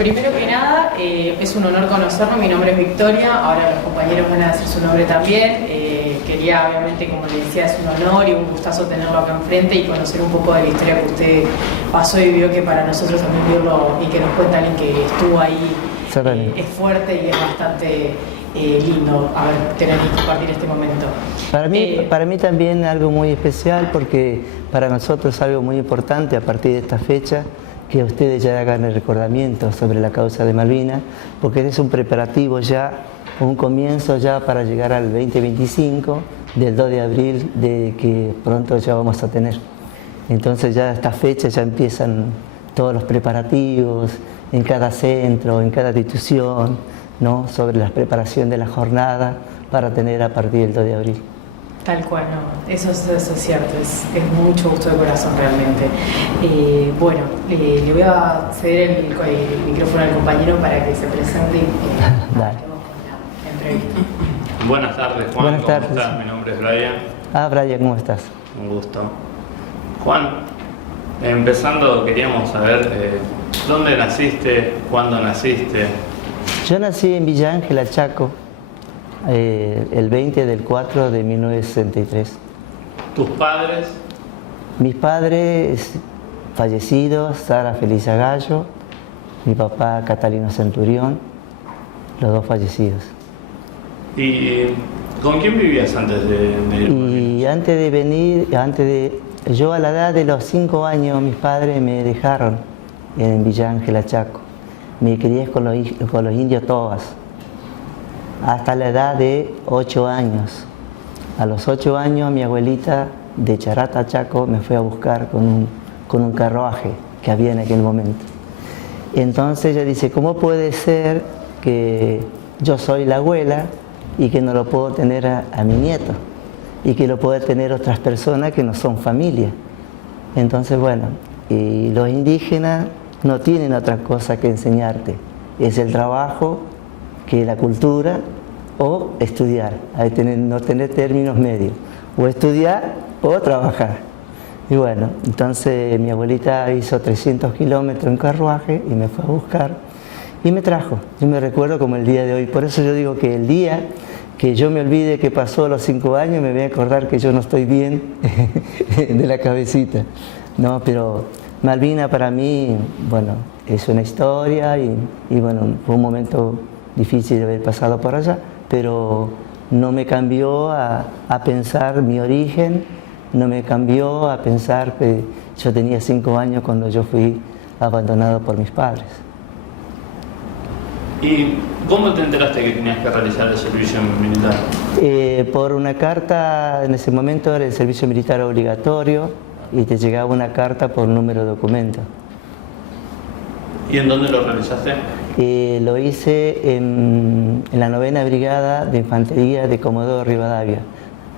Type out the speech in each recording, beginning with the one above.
Primero que nada, es un honor conocerlo. Mi nombre es Victoria, ahora los compañeros van a decir su nombre también. Quería, obviamente, como le decía, es un honor y un gustazo tenerlo acá enfrente y conocer un poco de la historia que usted pasó y vio, que para nosotros también verlo y que nos cuenta alguien que estuvo ahí es fuerte y es bastante lindo tener que compartir este momento. Para mí también algo muy especial, porque para nosotros es algo muy importante a partir de esta fecha, que ustedes ya hagan el recordamiento sobre la causa de Malvinas, porque es un preparativo ya, un comienzo ya para llegar al 2025, del 2 de abril, de que pronto ya vamos a tener. Entonces ya esta fecha ya empiezan todos los preparativos en cada centro, en cada institución, ¿no?, sobre la preparación de la jornada para tener a partir del 2 de abril. Tal cual, no, eso es cierto, es mucho gusto de corazón realmente. Bueno, le voy a ceder el micrófono al compañero para que se presente y Dale. la entrevista. Buenas tardes, Juan. Buenas tardes. ¿Cómo estás? Mi nombre es Brian. Brian, ¿cómo estás? Un gusto. Juan, empezando queríamos saber dónde naciste, cuándo naciste. Yo nací en Villa Ángela, Chaco, el 20 del 4 de 1963. ¿Tus padres? Mis padres fallecidos, Sara Felicia Gallo, mi papá Catalino Centurión, los dos fallecidos. ¿Y con quién vivías antes de ir? Y antes de venir, yo a la edad de los 5 años, mis padres me dejaron en Villa Ángela, Chaco. Me crié con los indios Tobas, hasta la edad de 8 años. A los 8 años mi abuelita de Charata, Chaco, me fue a buscar con un carruaje que había en aquel momento. Entonces ella dice, ¿cómo puede ser que yo soy la abuela y que no lo puedo tener a mi nieto? Y que lo puede tener otras personas que no son familia. Entonces, bueno, y los indígenas no tienen otra cosa que enseñarte. Es el trabajo, que la cultura, o estudiar. Hay que no tener términos medios. O estudiar o trabajar. Y bueno, entonces mi abuelita hizo 300 kilómetros en carruaje y me fue a buscar y me trajo. Yo me recuerdo como el día de hoy. Por eso yo digo que el día que yo me olvide que pasó los 5 años, me voy a acordar que yo no estoy bien de la cabecita. No, pero Malvinas para mí, bueno, es una historia y bueno, fue un momento difícil de haber pasado por allá, pero no me cambió a pensar mi origen, no me cambió a pensar que yo tenía 5 años cuando yo fui abandonado por mis padres. ¿Y cómo te enteraste que tenías que realizar el servicio militar? Por una carta, en ese momento era el servicio militar obligatorio y te llegaba una carta por número de documento. ¿Y en dónde lo realizaste? Lo hice en la 9ª Brigada de Infantería de Comodoro Rivadavia,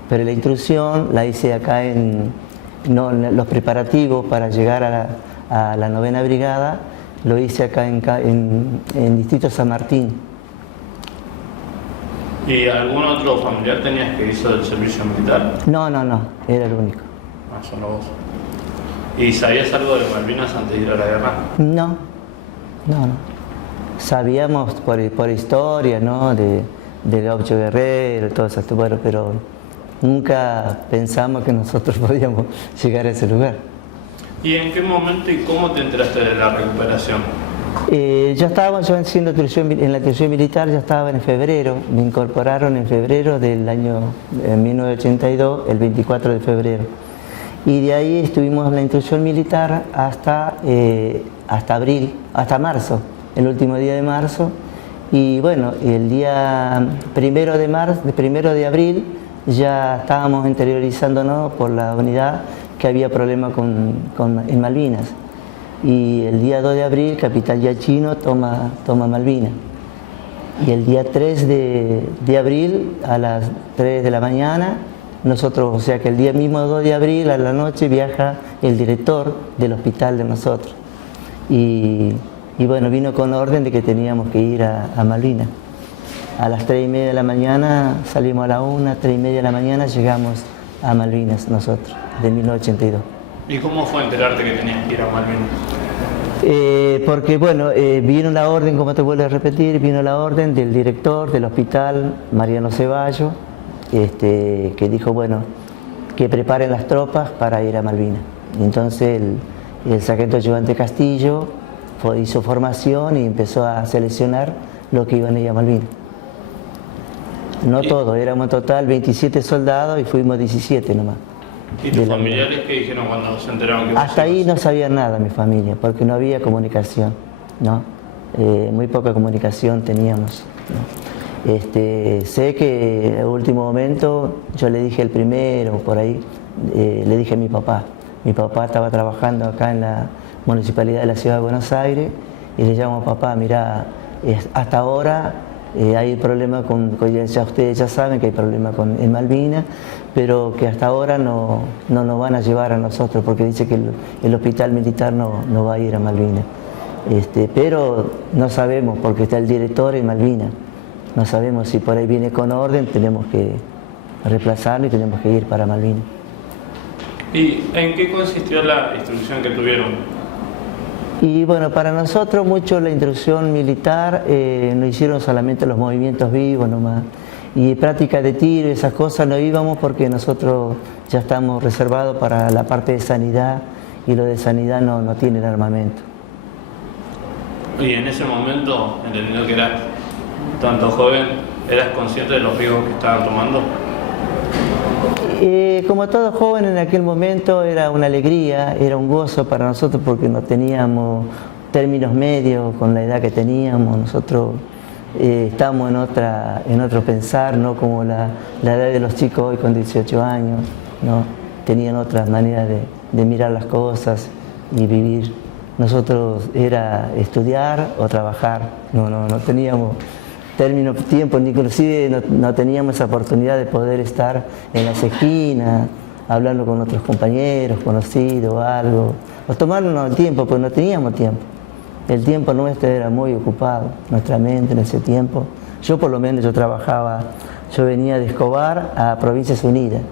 pero la instrucción la hice acá en los preparativos para llegar a la 9ª Brigada. Lo hice acá en Distrito San Martín. ¿Y algún otro familiar tenías que hizo el servicio militar? No, era el único. Ah, solo vos. ¿Y sabías algo de Malvinas antes de ir a la guerra? No. Sabíamos por historia, ¿no?, del Gaucho Guerrero, todo eso, bueno, pero nunca pensamos que nosotros podíamos llegar a ese lugar. ¿Y en qué momento y cómo te enteraste de la recuperación? Yo haciendo en la institución militar, ya estaba en febrero, me incorporaron en febrero del año 1982, el 24 de febrero. Y de ahí estuvimos en la instrucción militar hasta marzo, el último día de marzo. Y bueno, el día 1 de abril ya estábamos interiorizándonos por la unidad que había problemas en Malvinas. Y el día 2 de abril, Capital Yachino toma Malvinas. Y el día 3 de abril, a las 3 de la mañana, nosotros, o sea que el día mismo 2 de abril, a la noche, viaja el director del hospital de nosotros. Y bueno, vino con orden de que teníamos que ir a Malvinas. A las 3:30 de la mañana, salimos a la 1, 3:30 de la mañana, llegamos a Malvinas nosotros, de 1982. ¿Y cómo fue enterarte que tenías que ir a Malvinas? Porque bueno, vino la orden, como te vuelvo a repetir, vino la orden del director del hospital, Mariano Ceballos, que dijo, bueno, que preparen las tropas para ir a Malvinas. Y entonces el sargento ayudante Castillo hizo formación y empezó a seleccionar los que iban a ir a Malvinas. No todos, éramos en total 27 soldados y fuimos 17 nomás. ¿Y tus familiares qué dijeron cuando se enteraron que hasta ahí no sabían nada mi familia, porque no había comunicación, ¿no? Muy poca comunicación teníamos, ¿no? Sé que en el último momento yo le dije el primero, por ahí, le dije a mi papá. Mi papá estaba trabajando acá en la Municipalidad de la Ciudad de Buenos Aires y le llamo, papá, mira, hasta ahora hay problema ya ustedes ya saben que hay problema en Malvinas, pero que hasta ahora no nos van a llevar a nosotros porque dice que el hospital militar no va a ir a Malvinas. Pero no sabemos porque está el director en Malvinas. No sabemos si por ahí viene con orden, tenemos que reemplazarlo y tenemos que ir para Malvinas. ¿Y en qué consistió la instrucción que tuvieron? Y bueno, para nosotros mucho la instrucción militar, no hicieron solamente los movimientos vivos nomás. Y práctica de tiro y esas cosas no íbamos porque nosotros ya estamos reservados para la parte de sanidad y lo de sanidad no tienen armamento. Y en ese momento, entendiendo que eras tanto joven, ¿eras consciente de los riesgos que estaban tomando? Como todo joven en aquel momento era una alegría, era un gozo para nosotros porque no teníamos términos medios con la edad que teníamos. Nosotros estábamos en otro pensar, no como la edad de los chicos hoy con 18 años, ¿no? Tenían otras maneras de mirar las cosas y vivir. Nosotros era estudiar o trabajar, no teníamos término tiempo, ni inclusive no teníamos esa oportunidad de poder estar en las esquinas, hablando con otros compañeros, conocidos, algo, o tomarnos el tiempo, pues no teníamos tiempo. El tiempo nuestro era muy ocupado, nuestra mente en ese tiempo. Yo por lo menos yo trabajaba, yo venía de Escobar a Provincias Unidas.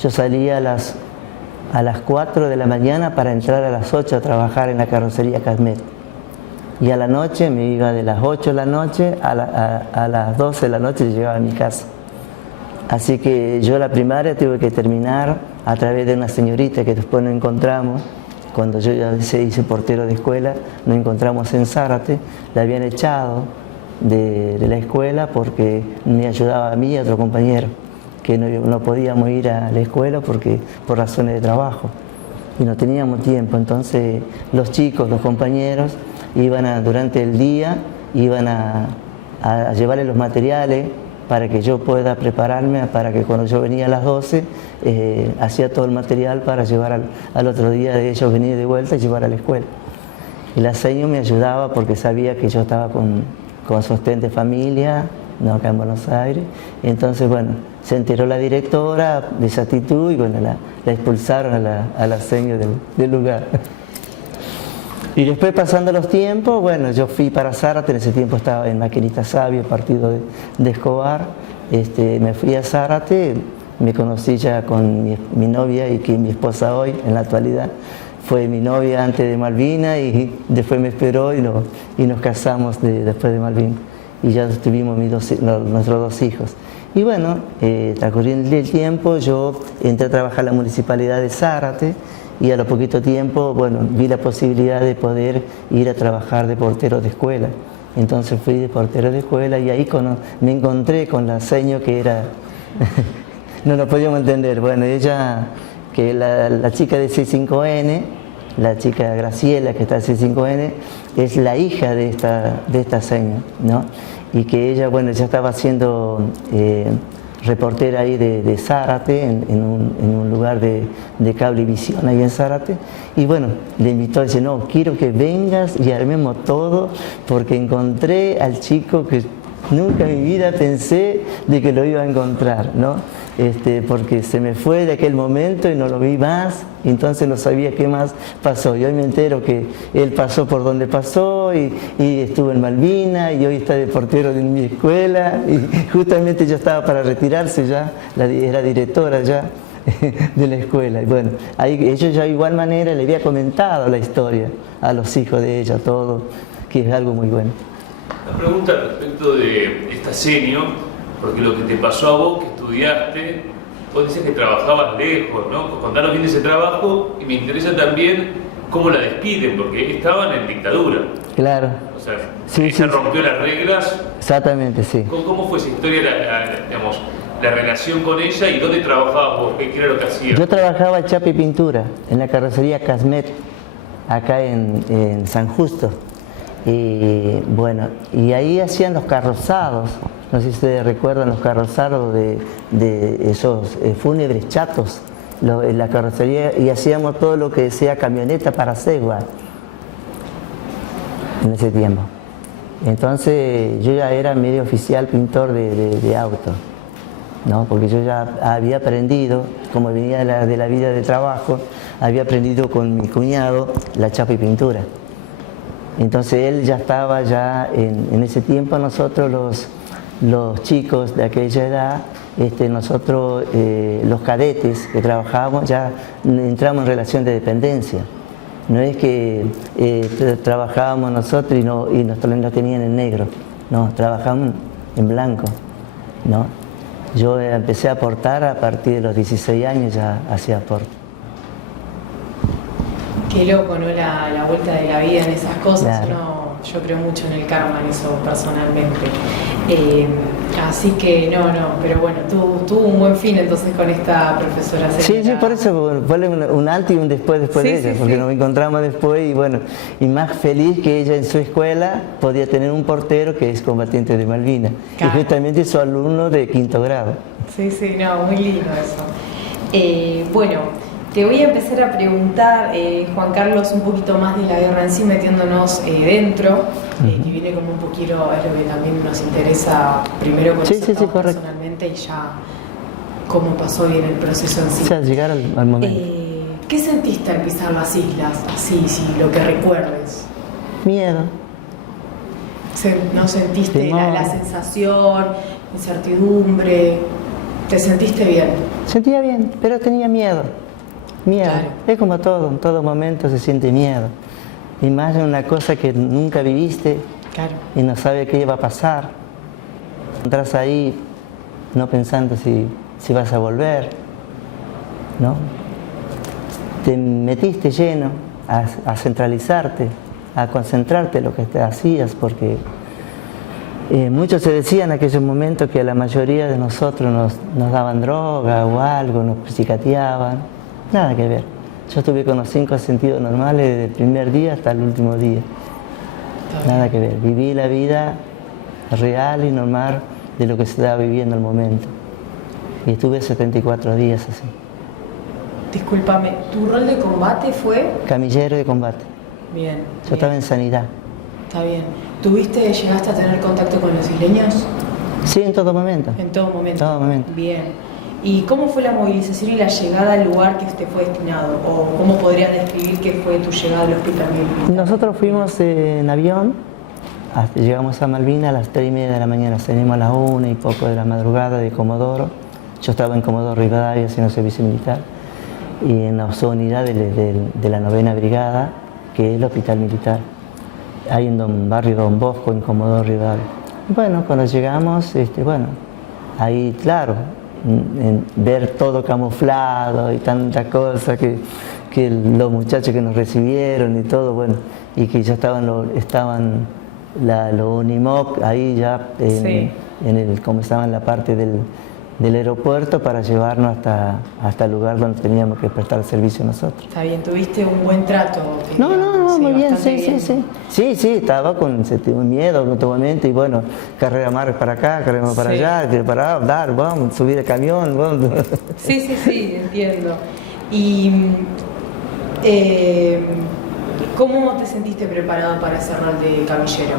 Yo salía a las 4 de la mañana para entrar a las 8 a trabajar en la carrocería Casmet. Y a la noche me iba de las 8 de la noche a las 12 de la noche y llegaba a mi casa. Así que yo la primaria tuve que terminar a través de una señorita que después nos encontramos. Cuando yo ya hice portero de escuela, nos encontramos en Zárate, la habían echado de la escuela porque me ayudaba a mí y a otro compañero, que no podíamos ir a la escuela por razones de trabajo. Y no teníamos tiempo, entonces los chicos, los compañeros, durante el día iban a llevarle los materiales para que yo pueda prepararme, para que cuando yo venía a las 12 hacía todo el material para llevar al otro día de ellos venir de vuelta y llevar a la escuela. Y la seño me ayudaba porque sabía que yo estaba con sostén de familia, no acá en Buenos Aires. Entonces, bueno, se enteró la directora de esa actitud y bueno, la expulsaron a la seño del lugar. Y después, pasando los tiempos, bueno, yo fui para Zárate, en ese tiempo estaba en Maquinista Sabio, partido de Escobar. Me fui a Zárate, me conocí ya con mi novia y que mi esposa hoy, en la actualidad, fue mi novia antes de Malvinas y después me esperó y nos casamos después de Malvinas. Y ya tuvimos nuestros 2 hijos. Y bueno, transcurriendo el tiempo, yo entré a trabajar en la Municipalidad de Zárate. Y a lo poquito tiempo, bueno, vi la posibilidad de poder ir a trabajar de portero de escuela. Entonces fui de portero de escuela y ahí me encontré con la seño que era, no lo podíamos entender. Bueno, ella, que la chica de C5N, la chica Graciela que está en C5N, es la hija de esta seño, ¿no? Y que ella, bueno, ya estaba haciendo reportera ahí de Zárate, en un lugar de Cablevisión ahí en Zárate, y bueno, le invitó a decir, no, quiero que vengas y armemos todo, porque encontré al chico que nunca en mi vida pensé de que lo iba a encontrar, ¿no? Porque se me fue de aquel momento y no lo vi más, y entonces no sabía qué más pasó. Y hoy me entero que él pasó por donde pasó y estuvo en Malvinas y hoy está de portero de mi escuela y justamente yo estaba para retirarse ya, era directora ya, de la escuela. Y bueno, ahí ellos ya de igual manera le había comentado la historia a los hijos de ella, todo, que es algo muy bueno. Una pregunta respecto de esta senior, porque lo que te pasó a vos que estudiaste, vos decías que trabajabas lejos, ¿no? Contanos bien ese trabajo y me interesa también cómo la despiden, porque estaban en dictadura. Claro. O sea, Sí, ella sí, rompió las reglas. Exactamente, sí. ¿Cómo fue esa historia, digamos, la relación con ella y dónde trabajabas vos? ¿Qué era lo que hacías? Yo trabajaba chapa y pintura en la carrocería Casmet, acá en San Justo. Y bueno, y ahí hacían los carrozados. No sé si ustedes recuerdan los carrozados de esos fúnebres chatos, en la carrocería, y hacíamos todo lo que sea camioneta para Segua en ese tiempo. Entonces yo ya era medio oficial pintor de auto, ¿no? Porque yo ya había aprendido, como venía de la vida de trabajo, había aprendido con mi cuñado la chapa y pintura. Entonces él ya estaba en ese tiempo, nosotros los chicos de aquella edad, nosotros los cadetes que trabajábamos ya entramos en relación de dependencia. No es que trabajábamos nosotros y nos tenían en negro, no, trabajamos en blanco, ¿no? Yo empecé a aportar a partir de los 16 años, ya hacía aporte. Qué loco, ¿no? La vuelta de la vida en esas cosas. Claro. Yo creo mucho en el karma, en eso personalmente. Así que no, pero bueno, tuvo un buen fin entonces con esta profesora. Sí, por eso fue un antes y un después de ella, porque nos encontramos después y bueno, y más feliz que ella en su escuela podía tener un portero que es combatiente de Malvinas, Claro. y justamente su alumno de 5º grado. Sí, no, muy lindo eso. Bueno, te voy a empezar a preguntar, Juan Carlos, un poquito más de la guerra en sí, metiéndonos dentro, que viene como un poquito, es lo que también nos interesa primero conocer personalmente y ya cómo pasó bien el proceso en sí. O sea, llegar al momento. ¿Qué sentiste al pisar las islas, así, si lo que recuerdes? Miedo. ¿No sentiste la sensación, incertidumbre? ¿Te sentiste bien? Sentía bien, pero tenía miedo. Miedo. Claro. Es como todo, en todo momento se siente miedo. Y más de una cosa que nunca viviste. Claro. Y no sabe qué va a pasar. Entras ahí no pensando si vas a volver, ¿no? Te metiste lleno a centralizarte, a concentrarte en lo que te hacías, porque muchos se decían en aquellos momentos que a la mayoría de nosotros nos daban droga o algo, nos psicateaban. Nada que ver. Yo estuve con los 5 sentidos normales desde el primer día hasta el último día. Nada que ver. Viví la vida real y normal de lo que se estaba viviendo en el momento. Y estuve 74 días así. Discúlpame, ¿tu rol de combate fue? Camillero de combate. Bien. Yo estaba en sanidad. Está bien. ¿Llegaste a tener contacto con los isleños? Sí, en todo momento. En todo momento. Todo momento. Bien. ¿Y cómo fue la movilización y la llegada al lugar que usted fue destinado? ¿O cómo podrías describir qué fue tu llegada al hospital militar? Nosotros fuimos en avión, llegamos a Malvinas a las 3:30 de la mañana, salimos a las 1 y poco de la madrugada de Comodoro. Yo estaba en Comodoro Rivadavia haciendo servicio militar y en la unidad de la 9ª Brigada, que es el hospital militar, ahí en barrio Don Bosco, en Comodoro Rivadavia. Bueno, cuando llegamos, ahí claro, ver todo camuflado y tanta cosa que los muchachos que nos recibieron y todo, bueno, y que ya estaban los Unimog ahí ya como estaba en la parte del aeropuerto para llevarnos hasta el lugar donde teníamos que prestar servicio nosotros. Está bien, tuviste un buen trato. No, muy bien, bien. Sí, estaba con miedo en todo momento y bueno, carrera más para acá, carrera más para allá, vamos, subir el camión, vamos. Sí, entiendo. Y ¿cómo te sentiste preparado para ese rol de camillero?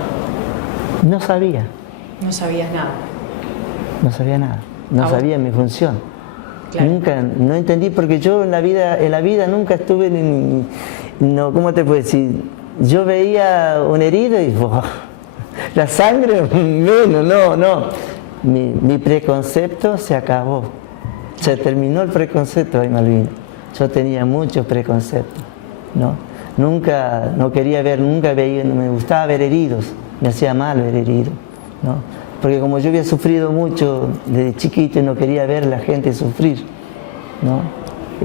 No sabía. No sabías nada. No sabía nada. No sabía mi función. Claro. Nunca, no entendí porque yo en la vida nunca estuve ¿cómo te puedo decir? Yo veía un herido y la sangre menos, no. Mi preconcepto se acabó. Se terminó el preconcepto ahí en Malvinas. Yo tenía muchos preconceptos, ¿no? Nunca, no quería ver, nunca veía, no me gustaba ver heridos, me hacía mal ver heridos, ¿no? Porque como yo había sufrido mucho desde chiquito y no quería ver a la gente sufrir, ¿no?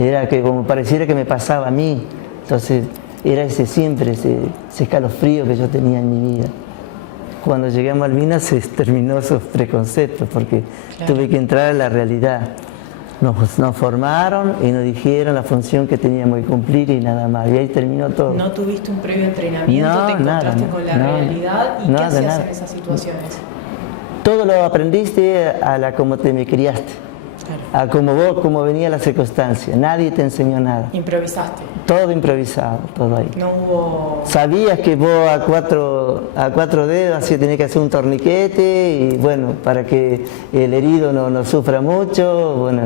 Era que como pareciera que me pasaba a mí, entonces era siempre ese escalofrío que yo tenía en mi vida. Cuando llegué a Malvinas se terminó esos preconceptos porque tuve que entrar a la realidad. Nos formaron y nos dijeron la función que teníamos que cumplir y nada más. Y ahí terminó todo. ¿No tuviste un previo entrenamiento? No, ¿Te encontraste nada, con la no, realidad? ¿Y qué hacías en esas situaciones? Todo lo aprendiste a la como te me criaste. Claro. A como vos, como venía la circunstancia. Nadie te enseñó nada. ¿Improvisaste? Todo improvisado, todo ahí. No hubo... Sabías que vos a cuatro dedos así tenías que hacer un torniquete y bueno, para que el herido no sufra mucho, bueno,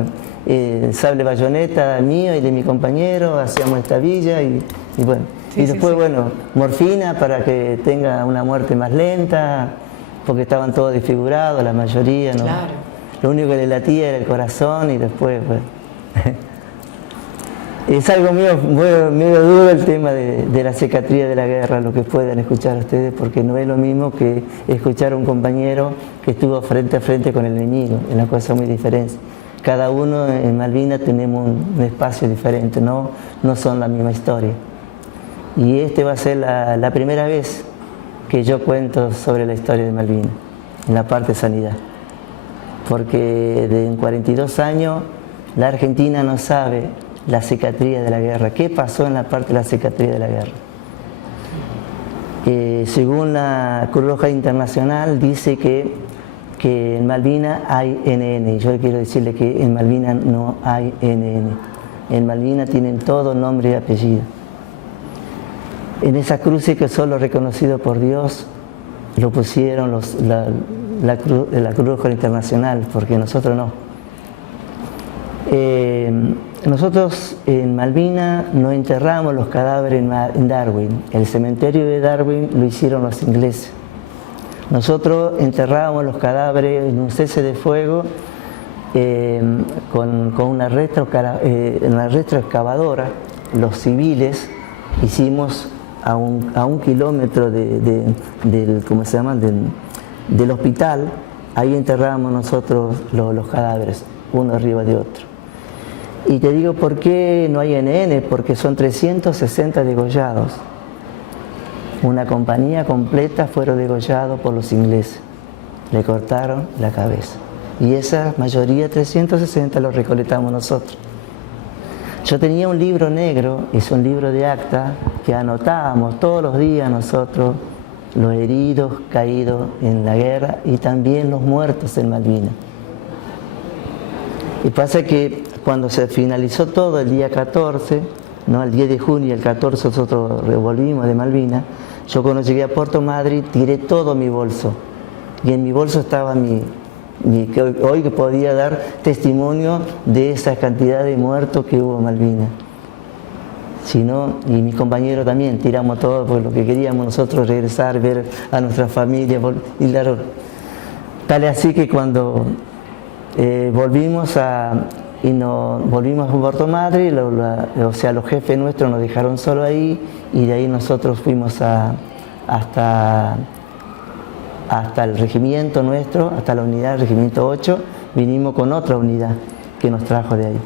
sable bayoneta mío y de mi compañero, hacíamos esta villa y bueno. Sí, y después, sí. bueno, morfina para que tenga una muerte más lenta, porque estaban todos desfigurados, la mayoría, ¿no? Claro. Lo único que le latía era el corazón y después, bueno. Es algo medio duro el tema de la cicatriz de la guerra, lo que puedan escuchar ustedes, porque no es lo mismo que escuchar a un compañero que estuvo frente a frente con el enemigo, es una cosa muy diferente. Cada uno en Malvinas tenemos un espacio diferente, no son la misma historia. Y este va a ser la primera vez que yo cuento sobre la historia de Malvinas, en la parte de sanidad. Porque en 42 años la Argentina no sabe la cicatriz de la guerra. ¿Qué pasó en la parte de la cicatriz de la guerra? Según la Cruz Roja Internacional dice que en Malvinas hay NN. Yo quiero decirle que en Malvinas no hay NN. En Malvinas tienen todo nombre y apellido. En esas cruces que son los reconocidos por Dios, lo pusieron la Cruz Roja Internacional, porque nosotros no. Nosotros en Malvinas no enterramos los cadáveres en Darwin. El cementerio de Darwin lo hicieron los ingleses. Nosotros enterrábamos los cadáveres en un cese de fuego con una retroexcavadora. Los civiles hicimos a un kilómetro ¿cómo se llama? Del hospital. Ahí enterrábamos nosotros los cadáveres, uno arriba de otro. Y te digo por qué no hay NN, porque son 360 degollados. Una compañía completa fueron degollados por los ingleses. Le cortaron la cabeza. Y esa mayoría, 360, lo recolectamos nosotros. Yo tenía un libro negro, es un libro de acta, que anotábamos todos los días nosotros los heridos caídos en la guerra y también los muertos en Malvinas. Y pasa que cuando se finalizó todo el día 14, ¿no? El 10 de junio y el 14 nosotros volvimos de Malvinas, yo cuando llegué a Puerto Madryn tiré todo mi bolso. Y en mi bolso estaba que hoy podía dar testimonio de esa cantidad de muertos que hubo en Malvinas. Si no, y mis compañeros también tiramos todo porque lo que queríamos nosotros regresar, ver a nuestra familia. Y claro, tal es así que cuando volvimos a Puerto Madryn, o sea, los jefes nuestros nos dejaron solo ahí y de ahí nosotros fuimos hasta el regimiento nuestro, hasta la unidad, el regimiento 8, vinimos con otra unidad que nos trajo de ahí.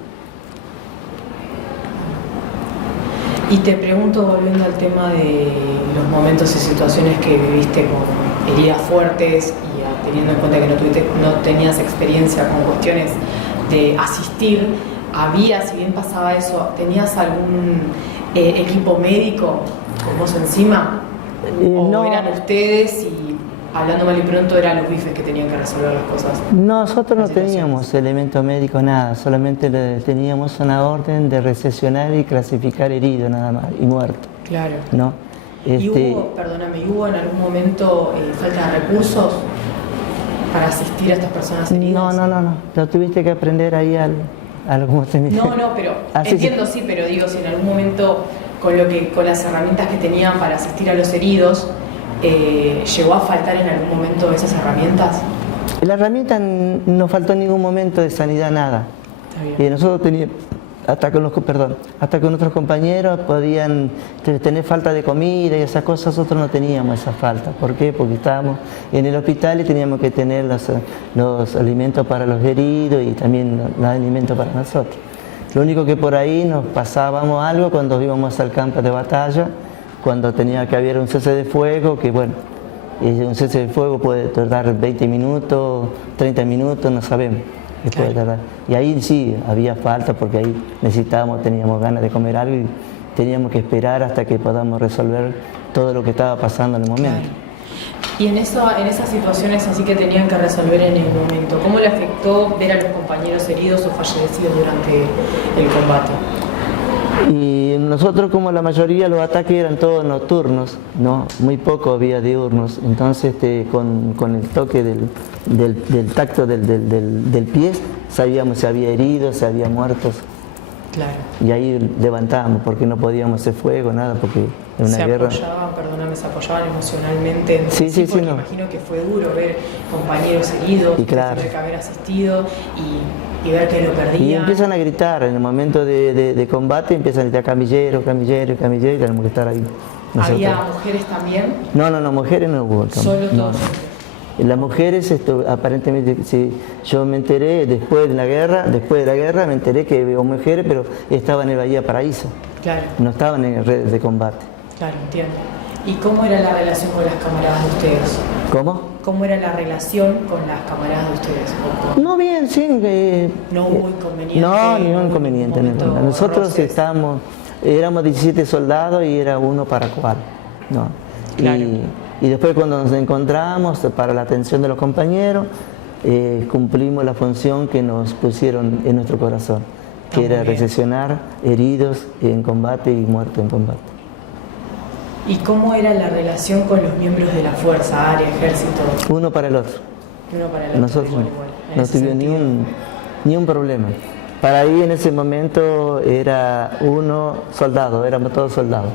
Y te pregunto, volviendo al tema de los momentos y situaciones que viviste con heridas fuertes y teniendo en cuenta que no tenías experiencia con cuestiones de asistir, si bien pasaba eso, ¿tenías algún equipo médico con vos encima? ¿O No. eran ustedes y, hablando mal y pronto, eran los bifes que tenían que resolver las cosas? Nosotros no Las situaciones. teníamos elementos médicos, nada, solamente teníamos una orden de recesionar y clasificar heridos nada más, y muertos, Claro. ¿no? ¿Y hubo en algún momento falta de recursos para asistir a estas personas heridas? No, lo tuviste que aprender ahí como se me dice. No, pero Así entiendo, sí, pero digo, si en algún momento con las herramientas que tenían para asistir a los heridos, ¿llegó a faltar en algún momento esas herramientas? La herramienta no faltó en ningún momento de sanidad, nada. Está bien. Y nosotros teníamos, hasta con nuestros compañeros podían tener falta de comida y esas cosas, nosotros no teníamos esa falta. ¿Por qué? Porque estábamos en el hospital y teníamos que tener los alimentos para los heridos y también los alimentos para nosotros. Lo único que por ahí nos pasábamos algo cuando íbamos al campo de batalla, cuando tenía que haber un cese de fuego, que bueno, un cese de fuego puede tardar 20 minutos, 30 minutos, no sabemos. Puede tardar. Y ahí sí, había falta porque ahí teníamos ganas de comer algo y teníamos que esperar hasta que podamos resolver todo lo que estaba pasando en el momento. Claro. Y en esas situaciones así que tenían que resolver en el momento, ¿cómo le afectó ver a los compañeros heridos o fallecidos durante el combate? Y nosotros, como la mayoría, los ataques eran todos nocturnos, ¿no? Muy poco había diurnos. Entonces, con el toque del tacto del pie, sabíamos si había heridos, si había muertos. Claro. Y ahí levantábamos, porque no podíamos hacer fuego, nada, porque en una guerra... Se apoyaban emocionalmente. Sí, porque no. Imagino que fue duro ver compañeros heridos, y claro, tener que haber asistido y ver que lo perdían. Y empiezan a gritar, en el momento de combate empiezan a gritar camillero, camillero, camillero, y tenemos que estar ahí. Nosotros. ¿Había mujeres también? No, mujeres no hubo. Solo todos. Las mujeres, aparentemente, sí, yo me enteré después de la guerra me enteré que había mujeres, pero estaban en Bahía Paraíso. Claro. No estaban en redes de combate. Claro, entiendo. ¿Y cómo era la relación con las camaradas de ustedes? ¿Cómo? ¿Cómo era la relación con las camaradas de ustedes? No, bien, sí. ¿No hubo inconveniente? No, ningún inconveniente. Nosotros éramos 17 soldados y era uno para cual. No. Claro. Y después cuando nos encontramos para la atención de los compañeros, cumplimos la función que nos pusieron en nuestro corazón, que era recepcionar heridos en combate y muertos en combate. ¿Y cómo era la relación con los miembros de la fuerza, área, ejército? Uno para el otro. Uno para el otro. Nosotros igual, no tuvimos ni un problema. Para ahí en ese momento era uno soldado, éramos todos soldados.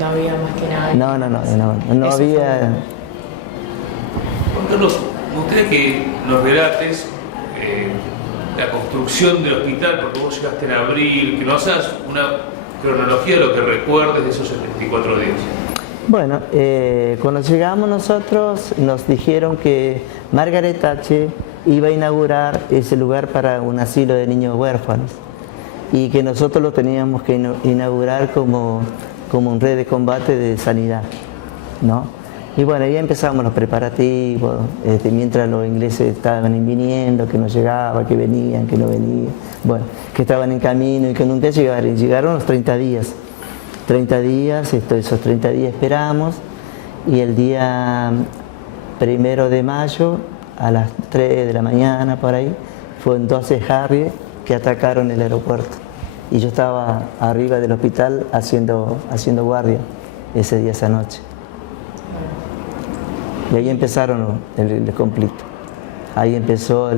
No había más que nada. No había... Juan Carlos, me gustaría que nos relates la construcción del hospital, porque vos llegaste en abril, que nos hagas una cronología de lo que recuerdes de esos 74 días. Bueno, cuando llegamos nosotros nos dijeron que Margaret Thatcher iba a inaugurar ese lugar para un asilo de niños huérfanos y que nosotros lo teníamos que inaugurar como un red de combate de sanidad, ¿no? Y bueno, ahí empezamos los preparativos, mientras los ingleses estaban viniendo, que no llegaba, que venían, que no venían, bueno, que estaban en camino y que nunca llegaron. Y llegaron los 30 días. 30 días, esos 30 días esperamos, y el día 1 de mayo, a las 3 de la mañana, por ahí, fue en 12 Harrier que atacaron el aeropuerto. Y yo estaba arriba del hospital haciendo guardia ese día, esa noche. Y ahí empezaron el conflicto. Ahí empezó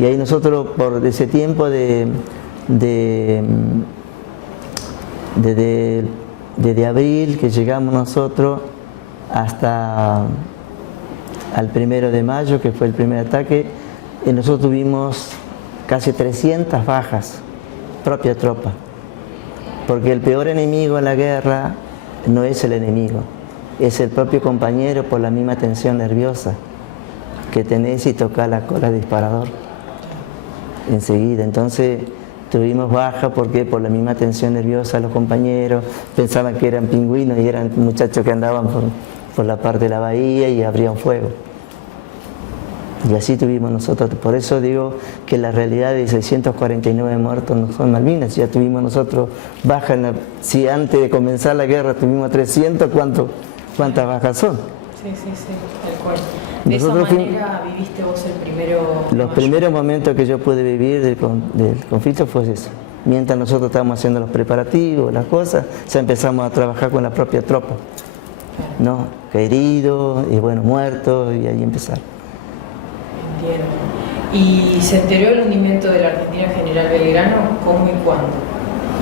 y ahí nosotros, por ese tiempo desde abril que llegamos nosotros hasta al 1 de mayo, que fue el primer ataque, nosotros tuvimos casi 300 bajas, propia tropa. Porque el peor enemigo en la guerra no es el enemigo, es el propio compañero por la misma tensión nerviosa que tenés y toca la cola del disparador enseguida. Entonces tuvimos baja porque por la misma tensión nerviosa los compañeros pensaban que eran pingüinos y eran muchachos que andaban por la parte de la bahía y abrían fuego. Y así tuvimos nosotros. Por eso digo que la realidad de 649 muertos no son Malvinas. Ya tuvimos nosotros bajas. Si antes de comenzar la guerra tuvimos 300, ¿cuántas bajas son? Sí, tal cual. ¿De esa manera viviste vos los primeros momentos que yo pude vivir del conflicto fue eso. Mientras nosotros estábamos haciendo los preparativos, las cosas, ya empezamos a trabajar con la propia tropa, ¿no? Heridos, y bueno, muertos, y ahí empezaron. Entiendo. ¿Y se enteró el hundimiento de la Argentina General Belgrano? ¿Cómo y cuándo?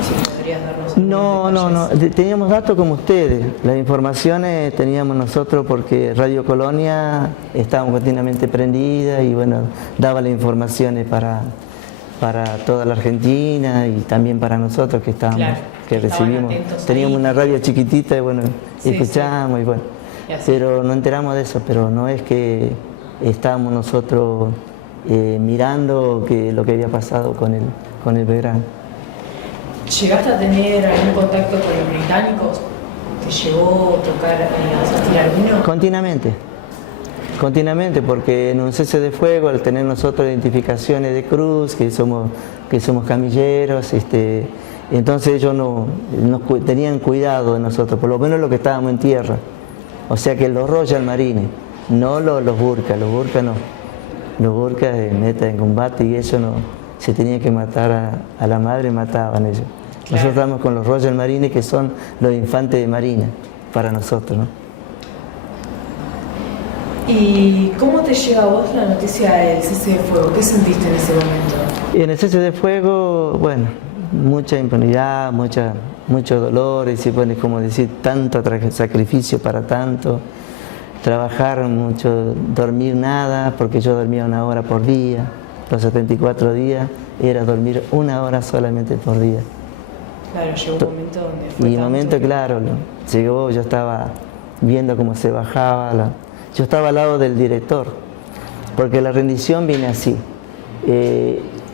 Si podrías darnos No. Teníamos datos como ustedes. Las informaciones teníamos nosotros porque Radio Colonia estábamos continuamente prendida y bueno, daba las informaciones para toda la Argentina y también para nosotros que estábamos, Claro, que estaban recibimos. atentos Teníamos ahí. una radio chiquitita y bueno, Sí, escuchamos y bueno. Y así. Pero no enteramos de eso, pero no es que estábamos nosotros mirando lo que había pasado con el Belgrano. ¿Llegaste a tener algún contacto con los británicos? ¿Te llegó a tocar asistir a alguno? Continuamente, porque en un cese de fuego, al tener nosotros identificaciones de cruz, que somos camilleros, entonces ellos tenían cuidado de nosotros, por lo menos los que estábamos en tierra. O sea que los Royal Marines, no los burkas no. Los burkas de meta en combate y eso no, se tenía que matar a la madre, mataban ellos. Claro. Nosotros estamos con los Royal Marines, que son los infantes de marina para nosotros, ¿no? ¿Y cómo te llega a vos la noticia del cese de fuego? ¿Qué sentiste en ese momento? Y en el cese de fuego, bueno, mucha impunidad, mucho dolor, y bueno, como decir, tanto sacrificio para tanto, trabajar mucho, dormir nada, porque yo dormía 1 hora por día, los 74 días era dormir 1 hora solamente por día. Claro, llegó un momento donde fue Y tanto momento, que- claro, llegó, yo estaba viendo cómo se bajaba, yo estaba al lado del director, porque la rendición viene así.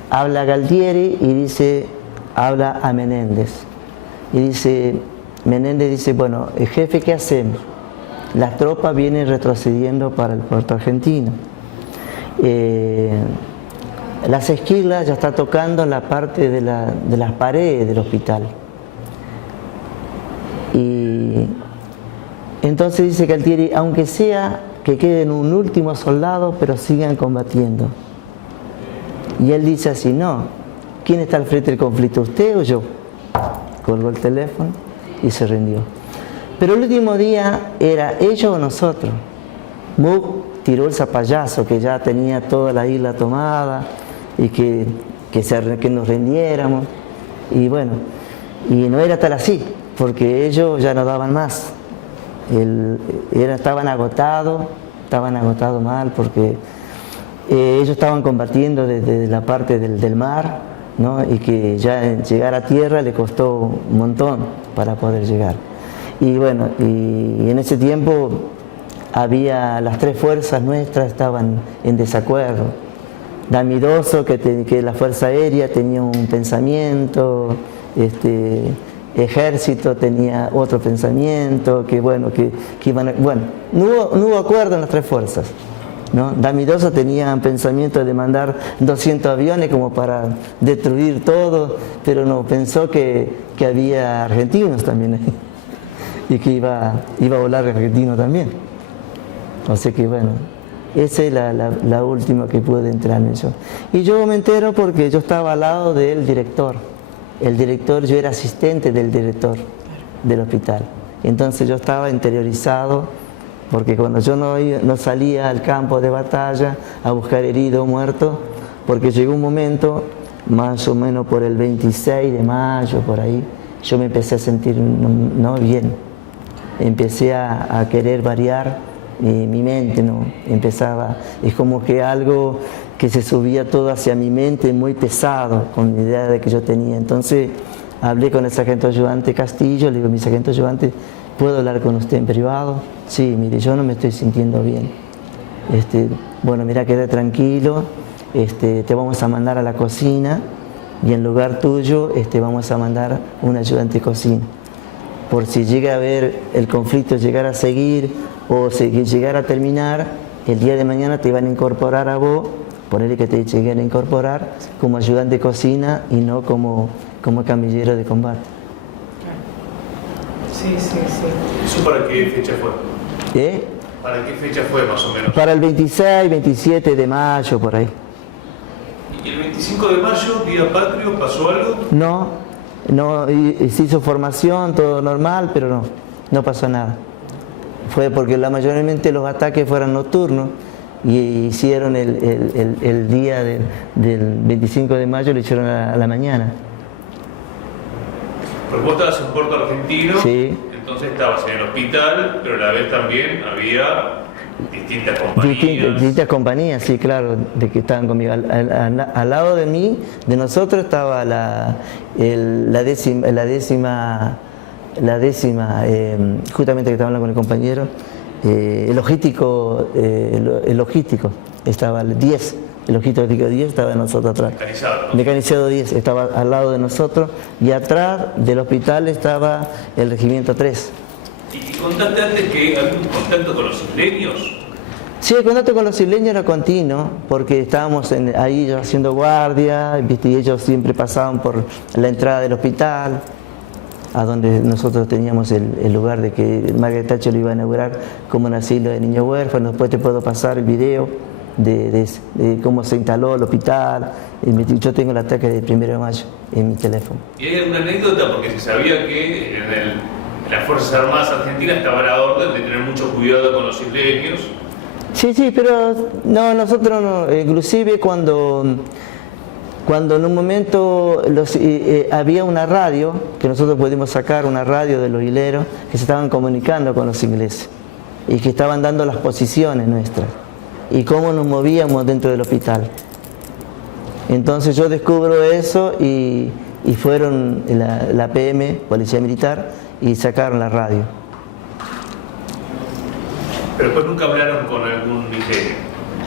Habla Galtieri y habla a Menéndez. Y Menéndez dice, bueno, jefe, ¿qué hacemos? Las tropas vienen retrocediendo para el puerto argentino. Las esquilas ya está tocando la parte de las paredes del hospital. Y entonces dice Galtieri, aunque sea que queden un último soldado, pero sigan combatiendo. Y él dice así, no, ¿quién está al frente del conflicto, usted o yo? Colgó el teléfono y se rindió. Pero el último día era ellos o nosotros. Bush tiró el zapallazo, que ya tenía toda la isla tomada y que nos rindiéramos. Y bueno, y no era tal así, porque ellos ya no daban más. Estaban agotados mal, porque ellos estaban combatiendo desde la parte del mar, ¿no? Y que ya llegar a tierra le costó un montón para poder llegar. Y bueno, y en ese tiempo había las 3 fuerzas nuestras estaban en desacuerdo. Damidoso, que la Fuerza Aérea tenía un pensamiento, Ejército tenía otro pensamiento, que iban a, bueno, no hubo acuerdo en las 3 fuerzas, ¿no? Damidoso tenía un pensamiento de mandar 200 aviones como para destruir todo, pero no, pensó que había argentinos también ahí y que iba a volar argentino también. O sea que bueno, esa es la última que pude entrar en eso. Y yo me entero porque yo estaba al lado del director. El director, yo era asistente del director del hospital. Entonces yo estaba interiorizado, porque cuando yo no salía al campo de batalla a buscar herido o muerto, porque llegó un momento, más o menos por el 26 de mayo, por ahí, yo me empecé a sentir no bien. Empecé a querer variar mi mente, ¿no? Es como que algo que se subía todo hacia mi mente muy pesado, con la idea de que yo tenía. Entonces hablé con el sargento ayudante Castillo, le digo, mi sargento ayudante, ¿puedo hablar con usted en privado? Sí, mire, yo no me estoy sintiendo bien. Bueno, mira, quede tranquilo, te vamos a mandar a la cocina y en lugar tuyo vamos a mandar un ayudante de cocina. Por si llega a haber el conflicto, llegar a seguir o llegar a terminar, el día de mañana te van a incorporar a vos, ponerle que te lleguen a incorporar como ayudante de cocina y no como camillero de combate. Sí. ¿Eso para qué fecha fue? ¿Para qué fecha fue más o menos? Para el 26, 27 de mayo, por ahí. ¿Y el 25 de mayo, Día Patrio, pasó algo? No, y se hizo formación, todo normal, pero no pasó nada. Fue porque mayormente los ataques fueron nocturnos y hicieron el día del 25 de mayo, lo hicieron a la mañana. Porque vos estabas en Puerto Argentino, Sí. entonces estabas en el hospital, pero a la vez también había distintas compañías, sí, claro, de que estaban conmigo. Al lado de mí, de nosotros, estaba la décima, justamente que estaba hablando con el compañero, el logístico, estaba el 10. El logístico 10 estaba de nosotros atrás. Mecanizado 10 estaba al lado de nosotros y atrás del hospital estaba el regimiento 3. ¿Y contaste antes que había un contacto con los isleños? Sí, el contacto con los isleños era continuo, porque estábamos ahí haciendo guardia, ¿viste? Y ellos siempre pasaban por la entrada del hospital, a donde nosotros teníamos el lugar de que Margaret Thatcher lo iba a inaugurar como un asilo de niños huérfanos. Después te puedo pasar el video de cómo se instaló el hospital. Yo tengo el ataque del 1 de mayo en mi teléfono. ¿Y hay alguna anécdota? Porque se sabía que en las Fuerzas Armadas Argentinas estaba la orden de tener mucho cuidado con los isleños. Sí, pero no, nosotros no. Inclusive cuando en un momento había una radio, que nosotros pudimos sacar una radio de los hileros, que se estaban comunicando con los ingleses y que estaban dando las posiciones nuestras y cómo nos movíamos dentro del hospital. Entonces yo descubro eso y fueron la PM, Policía Militar, y sacaron la radio. Pero después nunca hablaron con algún isleño.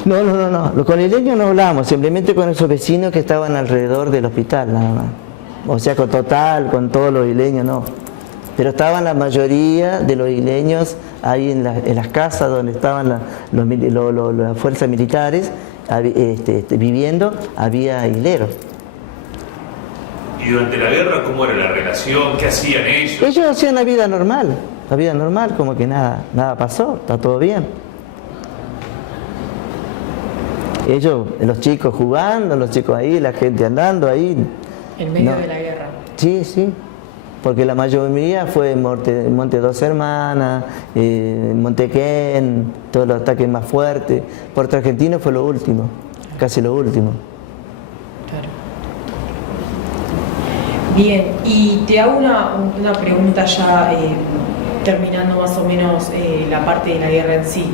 No. Con isleños no hablamos, simplemente con esos vecinos que estaban alrededor del hospital, nada más. O sea, con todos los isleños no. Pero estaban la mayoría de los isleños ahí en las casas donde estaban las fuerzas militares viviendo, había isleros. ¿Y durante la guerra cómo era la relación? ¿Qué hacían ellos? Ellos hacían la vida normal, como que nada pasó, está todo bien. Ellos, los chicos jugando, los chicos ahí, la gente andando ahí. En medio de la guerra. Sí, porque la mayoría fue en Monte Dos Hermanas, Montequén, todos los ataques más fuertes. Puerto Argentino fue lo último, casi lo último. Claro. Bien, y te hago una pregunta ya terminando más o menos la parte de la guerra en sí.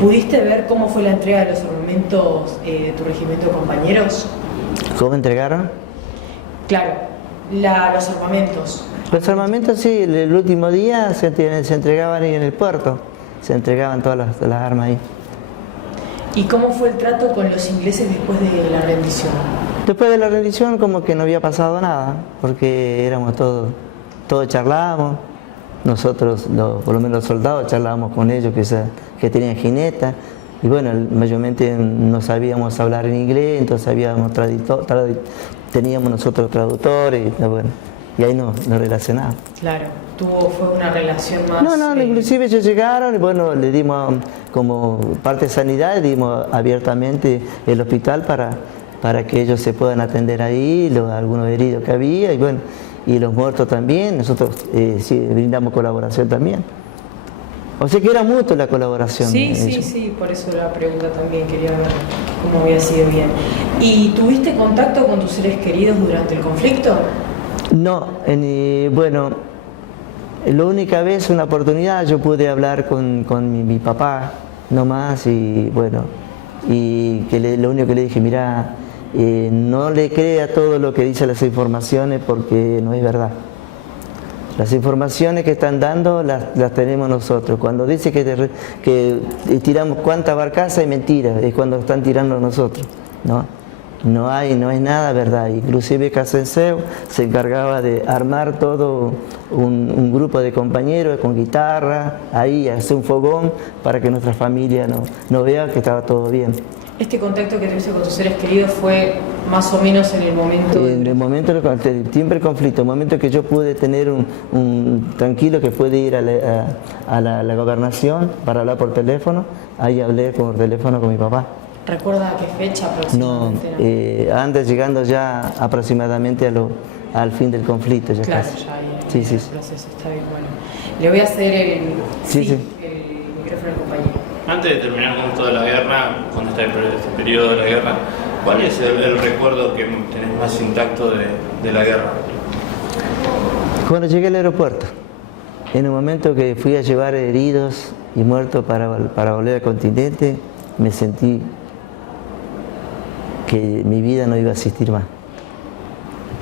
¿Pudiste ver cómo fue la entrega de los armamentos de tu regimiento de compañeros? ¿Cómo entregaron? Claro, los armamentos. Los armamentos sí, el último día se entregaban ahí en el puerto, se entregaban todas las armas ahí. ¿Y cómo fue el trato con los ingleses después de la rendición? Después de la rendición como que no había pasado nada, porque éramos todos charlábamos. Nosotros, por lo menos los soldados, charlábamos con ellos que tenían jineta. Y bueno, mayormente no sabíamos hablar en inglés, entonces teníamos nosotros traductores, y ahí nos relacionábamos. Claro, fue una relación más... No, inclusive ellos llegaron y bueno, le dimos como parte de sanidad, le dimos abiertamente el hospital para que ellos se puedan atender ahí, algunos heridos que había, y bueno, y los muertos también, nosotros sí brindamos colaboración también. O sea que era mutua la colaboración. Sí, por eso la pregunta también, quería ver cómo había sido bien. ¿Y tuviste contacto con tus seres queridos durante el conflicto? No, bueno, la única vez, una oportunidad, yo pude hablar con mi papá, nomás, y bueno, y que lo único que le dije, mirá, no le crea todo lo que dicen las informaciones porque no es verdad. Las informaciones que están dando las tenemos nosotros. Cuando dice que tiramos cuántas barcazas es mentira, es cuando están tirando nosotros, ¿no? No es nada verdad. Inclusive Casenseu se encargaba de armar todo un grupo de compañeros con guitarra, ahí hacer un fogón para que nuestra familia no vea que estaba todo bien. ¿Este contacto que tuviste con tus seres queridos fue más o menos en el momento? En el momento del tiempo del conflicto, el momento que yo pude tener un tranquilo, que pude ir a la gobernación para hablar por teléfono, ahí hablé por teléfono con mi papá. ¿Recuerda a qué fecha aproximadamente? No, antes llegando ya aproximadamente al fin del conflicto. Ya claro, casi. ya ahí sí. el proceso está bien, bueno. Le voy a hacer el micrófono al compañero. Antes de terminar con esto de la guerra, con este periodo de la guerra, ¿cuál es el recuerdo que tenés más intacto de la guerra? Cuando llegué al aeropuerto, en un momento que fui a llevar heridos y muerto para volver al continente, me sentí que mi vida no iba a existir más.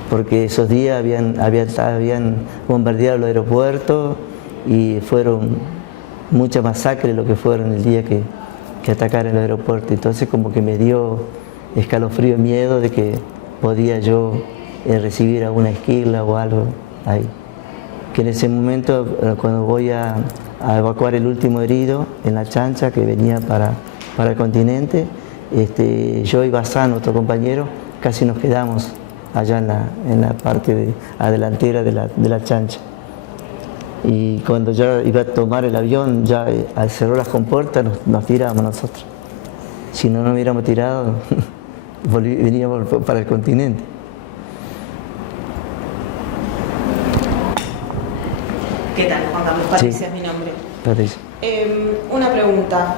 Porque esos días habían bombardeado los aeropuertos y fueron mucha masacre lo que fueron el día que atacaron el aeropuerto. Entonces como que me dio escalofrío, miedo de que podía yo recibir alguna esquila o algo ahí. Que en ese momento, cuando voy a evacuar el último herido en la chancha que venía para el continente, yo y Bazán, otro compañero, casi nos quedamos allá en la parte delantera de la chancha. Y cuando ya iba a tomar el avión, ya al cerrar las compuertas nos tirábamos nosotros. Si no nos hubiéramos tirado, veníamos para el continente. ¿Qué tal, Juan Carlos? Patricia Sí. es mi nombre. Patricia. Una pregunta.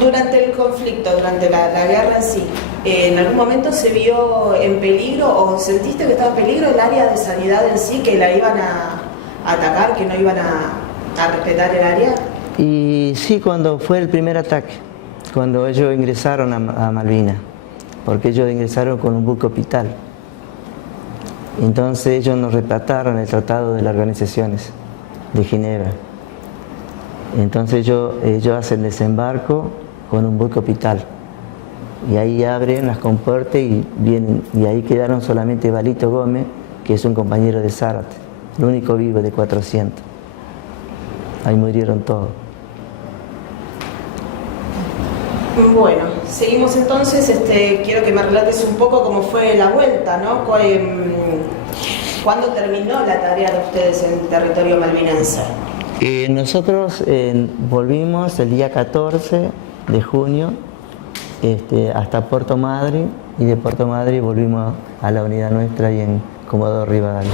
Durante el conflicto, durante la guerra en sí, ¿en algún momento se vio en peligro o sentiste que estaba en peligro el área de sanidad en sí, que la iban a atacar, que no iban a respetar el área? Y sí, cuando fue el primer ataque, cuando ellos ingresaron a Malvinas, porque ellos ingresaron con un buque hospital. Entonces ellos nos respetaron el Tratado de las Organizaciones de Ginebra. Entonces ellos hacen desembarco con un buque hospital. Y ahí abren las compuertas y ahí quedaron solamente Balito Gómez, que es un compañero de Zárate, el único vivo de 400. Ahí murieron todos. Bueno, seguimos entonces. Quiero que me relates un poco cómo fue la vuelta, ¿no? ¿Cuándo terminó la tarea de ustedes en territorio malvinense? Nosotros volvimos el día 14 de junio hasta Puerto Madryn, y de Puerto Madryn volvimos a la unidad nuestra ahí en Comodoro Rivadavia.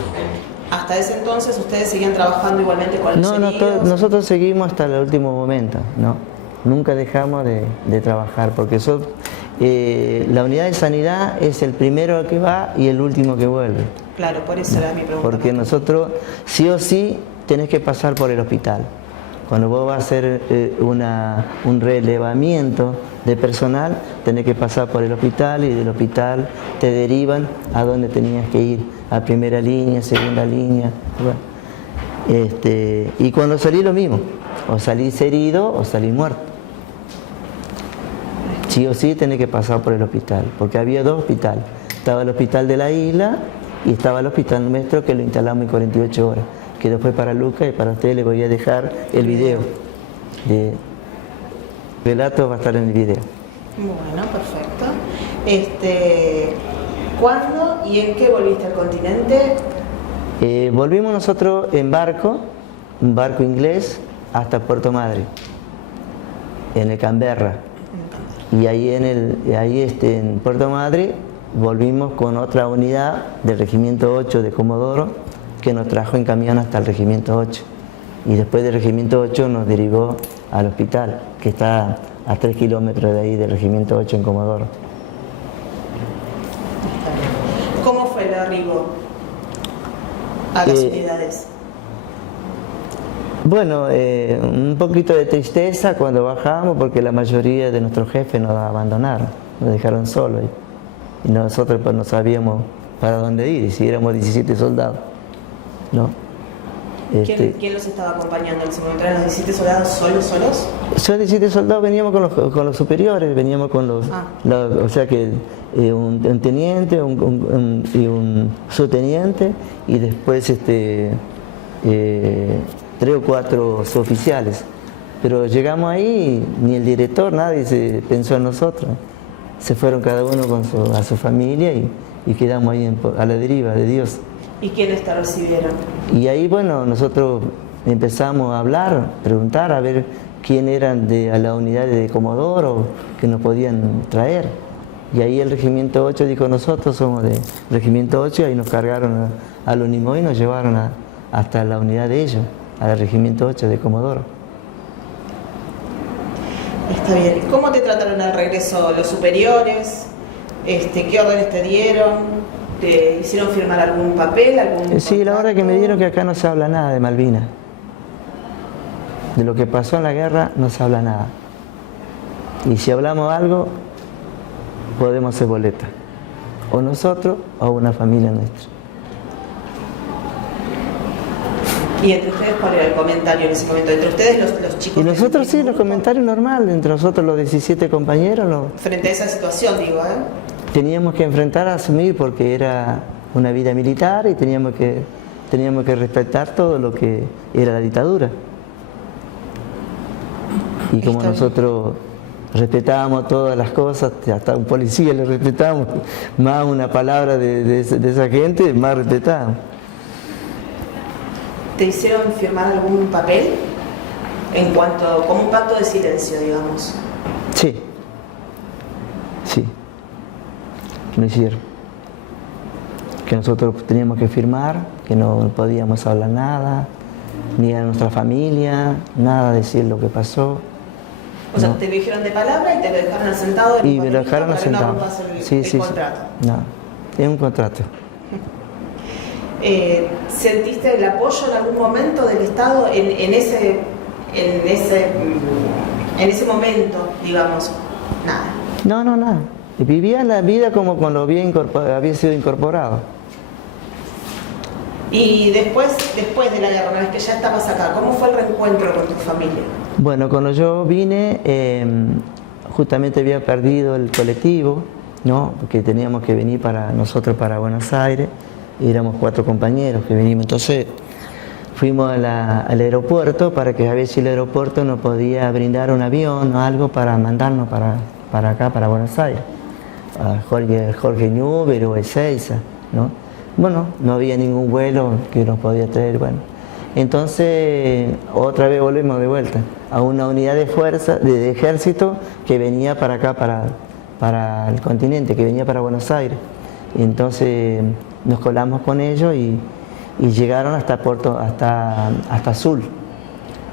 Hasta ese entonces ustedes seguían trabajando igualmente con los heridos. Nosotros seguimos hasta el último momento, ¿no? Nunca dejamos de trabajar, porque la unidad de sanidad es el primero que va y el último que vuelve. Claro, por eso era mi pregunta. Porque nosotros, sí o sí, tenés que pasar por el hospital. Cuando vos vas a hacer un relevamiento de personal, tenés que pasar por el hospital, y del hospital te derivan a donde tenías que ir, a primera línea, segunda línea. Bueno. Y cuando salís lo mismo, o salís herido o salís muerto. Sí o sí tenés que pasar por el hospital, porque había dos hospitales. Estaba el hospital de la isla y estaba el hospital nuestro, que lo instalamos en 48 horas. Que después para Lucas y para ustedes les voy a dejar el video. El relato va a estar en el video. Bueno, perfecto. ¿Cuándo y en qué volviste al continente? Volvimos nosotros en barco, un barco inglés, hasta Puerto Madryn, en el Canberra. Y ahí en Puerto Madryn volvimos con otra unidad del Regimiento 8 de Comodoro, que nos trajo en camión hasta el Regimiento 8. Y después del Regimiento 8 nos derivó al hospital, que está a 3 kilómetros de ahí del Regimiento 8 en Comodoro. ¿Cómo fue el arribo a las unidades? Bueno, un poquito de tristeza cuando bajamos, porque la mayoría de nuestros jefes nos abandonaron, nos dejaron solos. Y nosotros pues no sabíamos para dónde ir, y si éramos 17 soldados. ¿No? ¿Quién los estaba acompañando en ese momento? ¿Eran los 17 soldados solos? Son 17 soldados, veníamos con los superiores, veníamos con los... o sea que un teniente y un subteniente, y después 3 o 4 suboficiales. Pero llegamos ahí, ni el director, nadie se pensó en nosotros. Se fueron cada uno a su familia y quedamos ahí a la deriva de Dios. ¿Y quiénes te recibieron? Y ahí, bueno, nosotros empezamos a hablar, preguntar, a ver quién eran a la unidad de Comodoro que nos podían traer. Y ahí el Regimiento 8 dijo: nosotros somos del Regimiento 8, y ahí nos cargaron al Unimoy y nos llevaron hasta la unidad de ellos, al Regimiento 8 de Comodoro. Está bien. ¿Cómo te trataron al regreso los superiores? ¿Qué órdenes te dieron? ¿Te hicieron firmar algún papel? Sí, la verdad que me dieron que acá no se habla nada de Malvinas. De lo que pasó en la guerra no se habla nada. Y si hablamos algo, podemos ser boleta. O nosotros o una familia nuestra. ¿Y entre ustedes cuál era el comentario en ese momento? ¿Entre ustedes los chicos? Y nosotros sí, los grupo? comentarios normales, entre nosotros los 17 compañeros, Frente a esa situación, digo, teníamos que enfrentar a asumir porque era una vida militar y teníamos que respetar todo lo que era la dictadura. Y como nosotros respetábamos todas las cosas, hasta un policía le respetábamos, más una palabra de esa gente, más respetábamos. ¿Te hicieron firmar algún papel en cuanto, como un pacto de silencio, digamos? Sí, lo hicieron. Que nosotros teníamos que firmar, que no podíamos hablar nada, ni a nuestra familia, nada, decir lo que pasó. O sea, te dijeron de palabra y te lo dejaron asentado en y un me lo papelito dejaron para que no asentado. rompas el contrato. No, es un contrato. ¿Sentiste el apoyo en algún momento del Estado en ese momento, digamos? Nada. No, nada. Vivía la vida como cuando había sido incorporado. Y después de la guerra, una vez que ya estabas acá, ¿cómo fue el reencuentro con tu familia? Bueno, cuando yo vine, justamente había perdido el colectivo, ¿no? Porque teníamos que venir nosotros para Buenos Aires, y éramos 4 compañeros que vinimos. Entonces fuimos al aeropuerto para que a ver si el aeropuerto nos podía brindar un avión o algo para mandarnos para acá, para Buenos Aires, a Jorge Newbery o Ezeiza, ¿no? Bueno, no había ningún vuelo que nos podía traer, bueno. Entonces, otra vez volvemos de vuelta a una unidad de fuerza, de ejército que venía para acá, para el continente, que venía para Buenos Aires. Y entonces nos colamos con ellos y llegaron hasta Azul.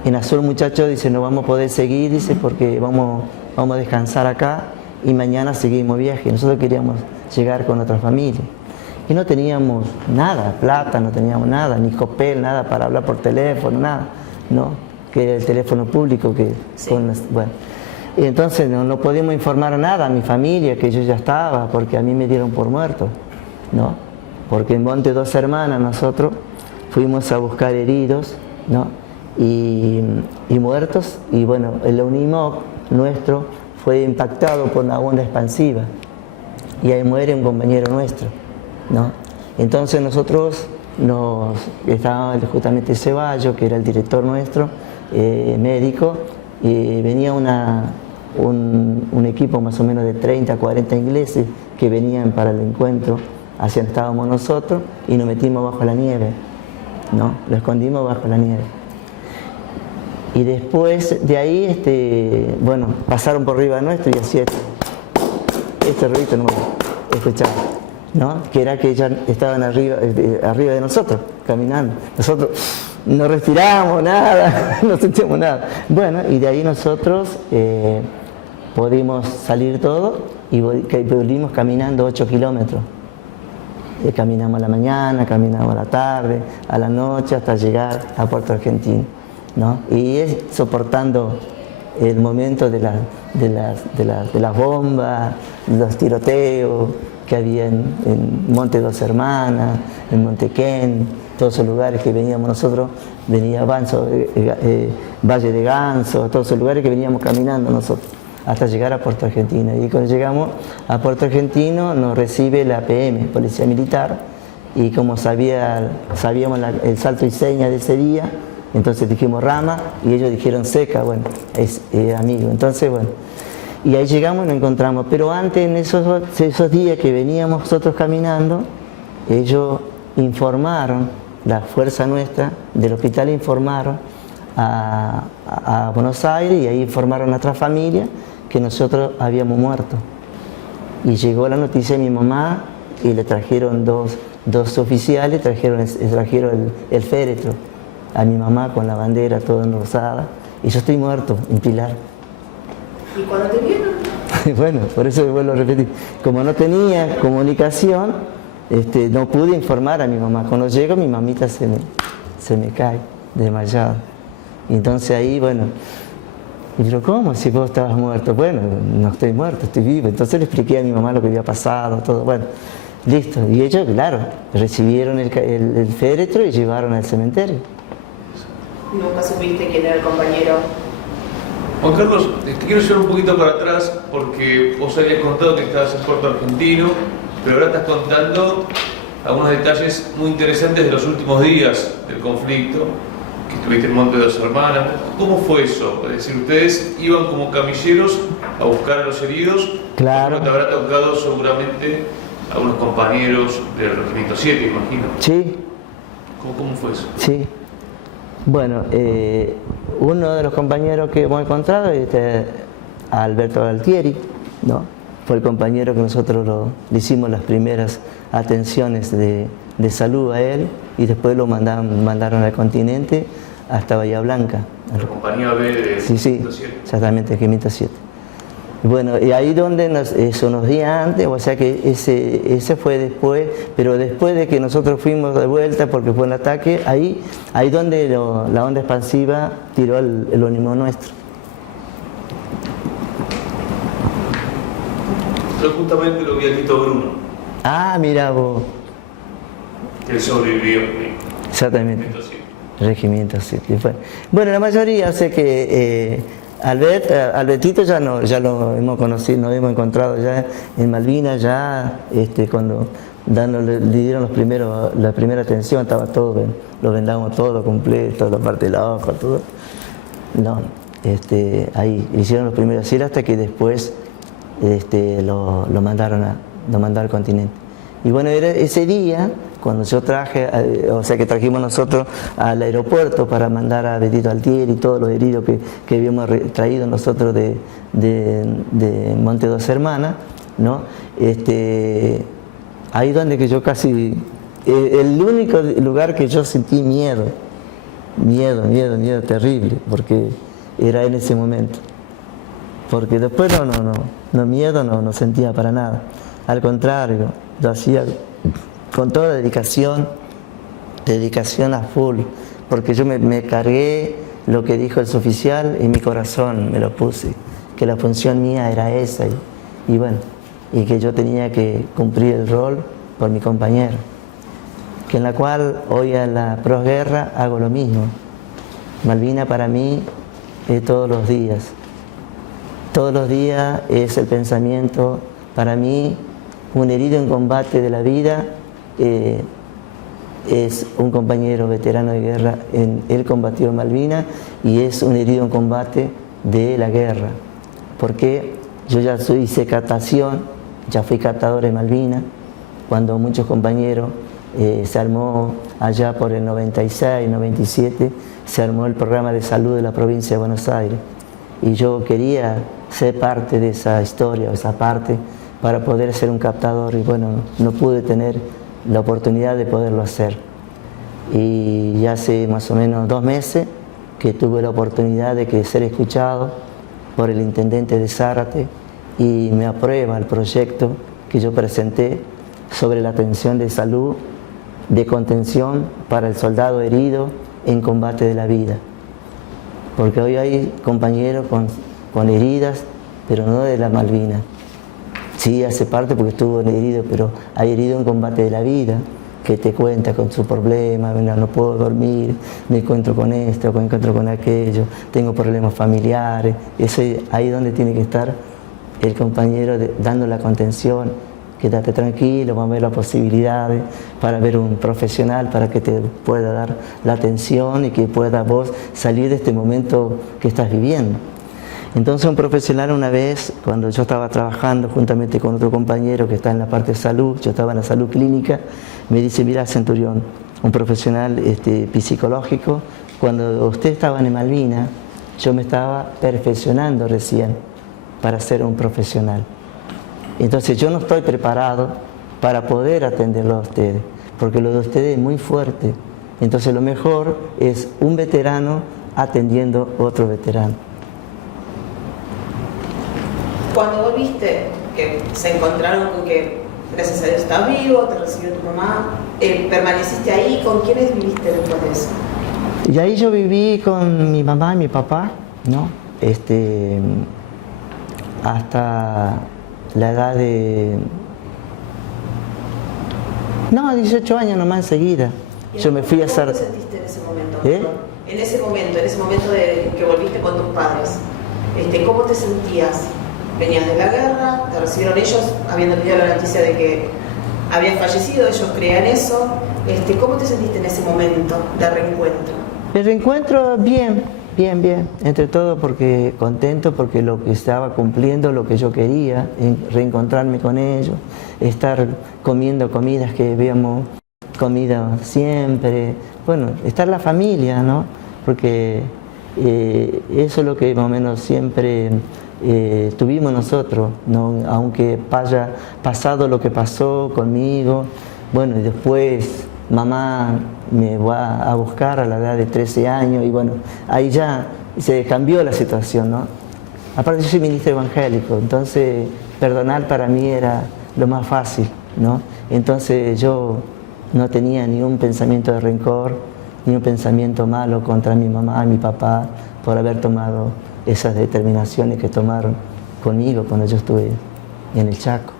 En Azul, muchachos, dice, no vamos a poder seguir, dice, porque vamos a descansar acá y mañana seguimos viaje. Nosotros queríamos llegar con nuestra familia. Y no teníamos nada, plata, no teníamos nada, ni copel, nada para hablar por teléfono, nada, ¿no? Que era el teléfono público que... Sí. Bueno. Y entonces no podíamos informar nada a mi familia, que yo ya estaba, porque a mí me dieron por muerto, ¿no? Porque en Monte Dos Hermanas nosotros fuimos a buscar heridos, ¿no? Y muertos, y bueno, el Unimog nuestro fue impactado por una onda expansiva, y ahí muere un compañero nuestro, ¿no? Entonces nosotros estaba justamente Ceballos, que era el director nuestro, médico, y venía un equipo más o menos de 30, 40 ingleses que venían para el encuentro, hacia donde estábamos nosotros, y nos metimos bajo la nieve, ¿no? Lo escondimos bajo la nieve. Y después de ahí, bueno, pasaron por arriba nuestro y hacía este ruido, no me escuchaba, ¿no? Que era que ya estaban arriba de nosotros, caminando. Nosotros no respirábamos nada, no sentíamos nada. Bueno, y de ahí nosotros pudimos salir todo y volvimos caminando 8 kilómetros. Caminamos a la mañana, caminamos a la tarde, a la noche, hasta llegar a Puerto Argentino, ¿no? Y es soportando el momento de las bombas, los tiroteos que había en Monte Dos Hermanas, en Montequén, todos esos lugares que veníamos nosotros, venía Valle de Ganso, todos esos lugares que veníamos caminando nosotros, hasta llegar a Puerto Argentino. Y cuando llegamos a Puerto Argentino nos recibe la PM, Policía Militar, y como sabíamos el salto y seña de ese día, entonces dijimos Rama y ellos dijeron Seca, bueno, es amigo. Entonces, bueno, y ahí llegamos y nos encontramos. Pero antes, en esos días que veníamos nosotros caminando, ellos informaron, la fuerza nuestra del hospital informaron a Buenos Aires, y ahí informaron a nuestra familia que nosotros habíamos muerto. Y llegó la noticia a mi mamá y le trajeron dos oficiales, trajeron el féretro a mi mamá con la bandera toda enrosada, y yo estoy muerto en Pilar. ¿Y cuando te vieron? Bueno, por eso vuelvo a repetir, como no tenía comunicación, no pude informar a mi mamá. Cuando llego, mi mamita se me cae desmayada, Y entonces ahí, bueno, y digo, ¿cómo? Si vos estabas muerto. Bueno, no estoy muerto, estoy vivo. Entonces le expliqué a mi mamá lo que había pasado, todo. Bueno, listo. Y ellos, claro, recibieron el féretro y llevaron al cementerio. ¿Nunca supiste quién era el compañero? Juan Carlos, te quiero llevar un poquito para atrás porque vos habías contado que estabas en Puerto Argentino, pero ahora estás contando algunos detalles muy interesantes de los últimos días del conflicto, que estuviste en Monte de Dos Hermanas. ¿Cómo fue eso? Es decir, ustedes iban como camilleros a buscar a los heridos. Claro. Te habrá tocado seguramente a unos compañeros del Regimiento 7, imagino. Sí. ¿Cómo fue eso? Sí. Bueno, uno de los compañeros que hemos encontrado es Alberto Galtieri, ¿no? Fue el compañero que nosotros le hicimos las primeras atenciones de salud a él y después lo mandaron al continente hasta Bahía Blanca. La compañía B de Sí, sí, 507. exactamente, 507. Bueno, y ahí donde eso unos días antes, o sea que ese fue después, pero después de que nosotros fuimos de vuelta porque fue un ataque, ahí donde la onda expansiva tiró el ónimo nuestro. Yo justamente lo vi a Tito Bruno, Ah, mira vos. que él sobrevivió. Exactamente. Regimiento 7. Regimiento 7. Bueno, la mayoría sé que Albertito ya lo hemos conocido, nos hemos encontrado ya en Malvinas, ya cuando le dieron la primera atención, estaba todo, lo vendamos todo completo, la parte de la hoja, todo. No, ahí hicieron los primeros cielos hasta que después lo mandaron al continente. Y bueno, era ese día cuando yo que trajimos nosotros al aeropuerto para mandar a Betito Altieri y todos los heridos que habíamos traído nosotros de Monte Dos Hermanas, ¿no? Ahí donde que yo casi, el único lugar que yo sentí miedo terrible, porque era en ese momento. Porque después miedo no sentía para nada. Al contrario, lo hacía con toda dedicación a full, porque yo me cargué lo que dijo el suboficial en mi corazón, me lo puse, que la función mía era esa y bueno, y que yo tenía que cumplir el rol por mi compañero, que en la cual hoy en la posguerra hago lo mismo. Malvina para mí es todos los días es el pensamiento, para mí un herido en combate de la vida es un compañero veterano de guerra, él combatió en Malvinas y es un herido en combate de la guerra, porque yo ya hice catación, ya fui catador en Malvinas, cuando muchos compañeros se armó allá por el 96, 97, se armó el programa de salud de la provincia de Buenos Aires y yo quería ser parte de esa historia, esa parte, para poder ser un captador y bueno, no pude tener la oportunidad de poderlo hacer. Y ya hace más o menos 2 meses que tuve la oportunidad de ser escuchado por el intendente de Zárate y me aprueba el proyecto que yo presenté sobre la atención de salud de contención para el soldado herido en combate de la vida. Porque hoy hay compañeros con heridas, pero no de la Malvinas. Sí, hace parte porque estuvo herido, pero hay herido en combate de la vida, que te cuenta con su problema, no puedo dormir, me encuentro con esto, me encuentro con aquello, tengo problemas familiares. Eso ahí donde tiene que estar el compañero dando la contención, quédate tranquilo, vamos a ver las posibilidades para ver un profesional para que te pueda dar la atención y que puedas vos salir de este momento que estás viviendo. Entonces un profesional una vez, cuando yo estaba trabajando juntamente con otro compañero que está en la parte de salud, yo estaba en la salud clínica, me dice, mira Centurión, un profesional psicológico, cuando usted estaba en Malvinas, yo me estaba perfeccionando recién para ser un profesional. Entonces yo no estoy preparado para poder atenderlo a ustedes, porque lo de ustedes es muy fuerte. Entonces lo mejor es un veterano atendiendo a otro veterano. Cuando vos viste que se encontraron con que gracias a Dios estás vivo, te recibió tu mamá, permaneciste ahí, ¿con quiénes viviste después de eso? Y ahí yo viví con mi mamá y mi papá, ¿no? Hasta la edad de... No, 18 años nomás enseguida. Yo me fui a hacer... ¿Cómo te sentiste en ese momento? ¿Eh? En ese momento de que volviste con tus padres, ¿cómo te sentías? Venías de la guerra, te recibieron ellos, habiendo tenido la noticia de que habías fallecido, ellos creían eso. ¿Cómo te sentiste en ese momento de reencuentro? El reencuentro bien, entre todo porque contento porque lo que estaba cumpliendo lo que yo quería, reencontrarme con ellos, estar comiendo comidas que habíamos comido siempre, bueno, estar la familia, ¿no? Porque eso es lo que más o menos siempre tuvimos nosotros, ¿no? Aunque haya pasado lo que pasó conmigo, bueno, y después mamá me va a buscar a la edad de 13 años y bueno, ahí ya se cambió la situación, ¿no? Aparte yo soy ministro evangélico, entonces perdonar para mí era lo más fácil, ¿no? Entonces yo no tenía ni un pensamiento de rencor, ni un pensamiento malo contra mi mamá y mi papá por haber tomado esas determinaciones que tomaron conmigo cuando yo estuve en el Chaco.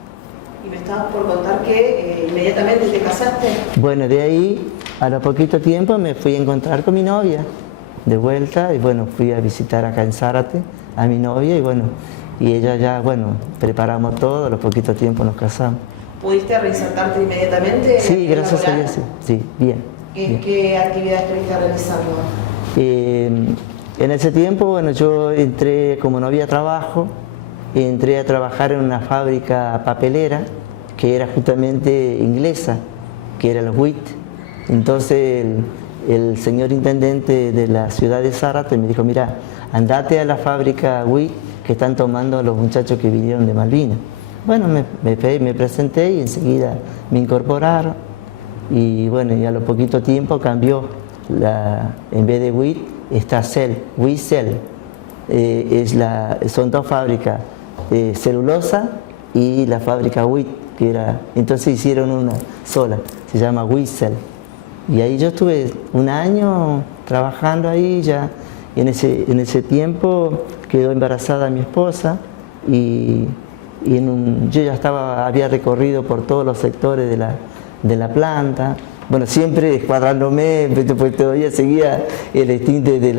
Y me estabas por contar que inmediatamente te casaste. Bueno, de ahí a lo poquito tiempo me fui a encontrar con mi novia de vuelta y bueno, fui a visitar acá en Zárate a mi novia y bueno, y ella ya, bueno, preparamos todo, a lo poquito tiempo nos casamos. ¿Pudiste reinsertarte inmediatamente? Sí, gracias a Dios, sí, bien. ¿Qué actividad estuviste realizando? En ese tiempo, bueno, yo entré, como no había trabajo, entré a trabajar en una fábrica papelera que era justamente inglesa, que era los WIT. Entonces el señor intendente de la ciudad de Zárate me dijo, mira, andate a la fábrica WIT que están tomando a los muchachos que vinieron de Malvinas. Bueno, me presenté y enseguida me incorporaron y bueno, y a lo poquito tiempo cambió, en vez de WIT está CEL, WICEL. Son dos fábricas, celulosa y la fábrica WIT, que era, entonces hicieron una sola, se llama WICEL. Y ahí yo estuve un año trabajando ahí ya, y en ese tiempo quedó embarazada mi esposa y yo ya había recorrido por todos los sectores de la planta. Bueno, siempre escuadrándome, pues todavía seguía el instinto de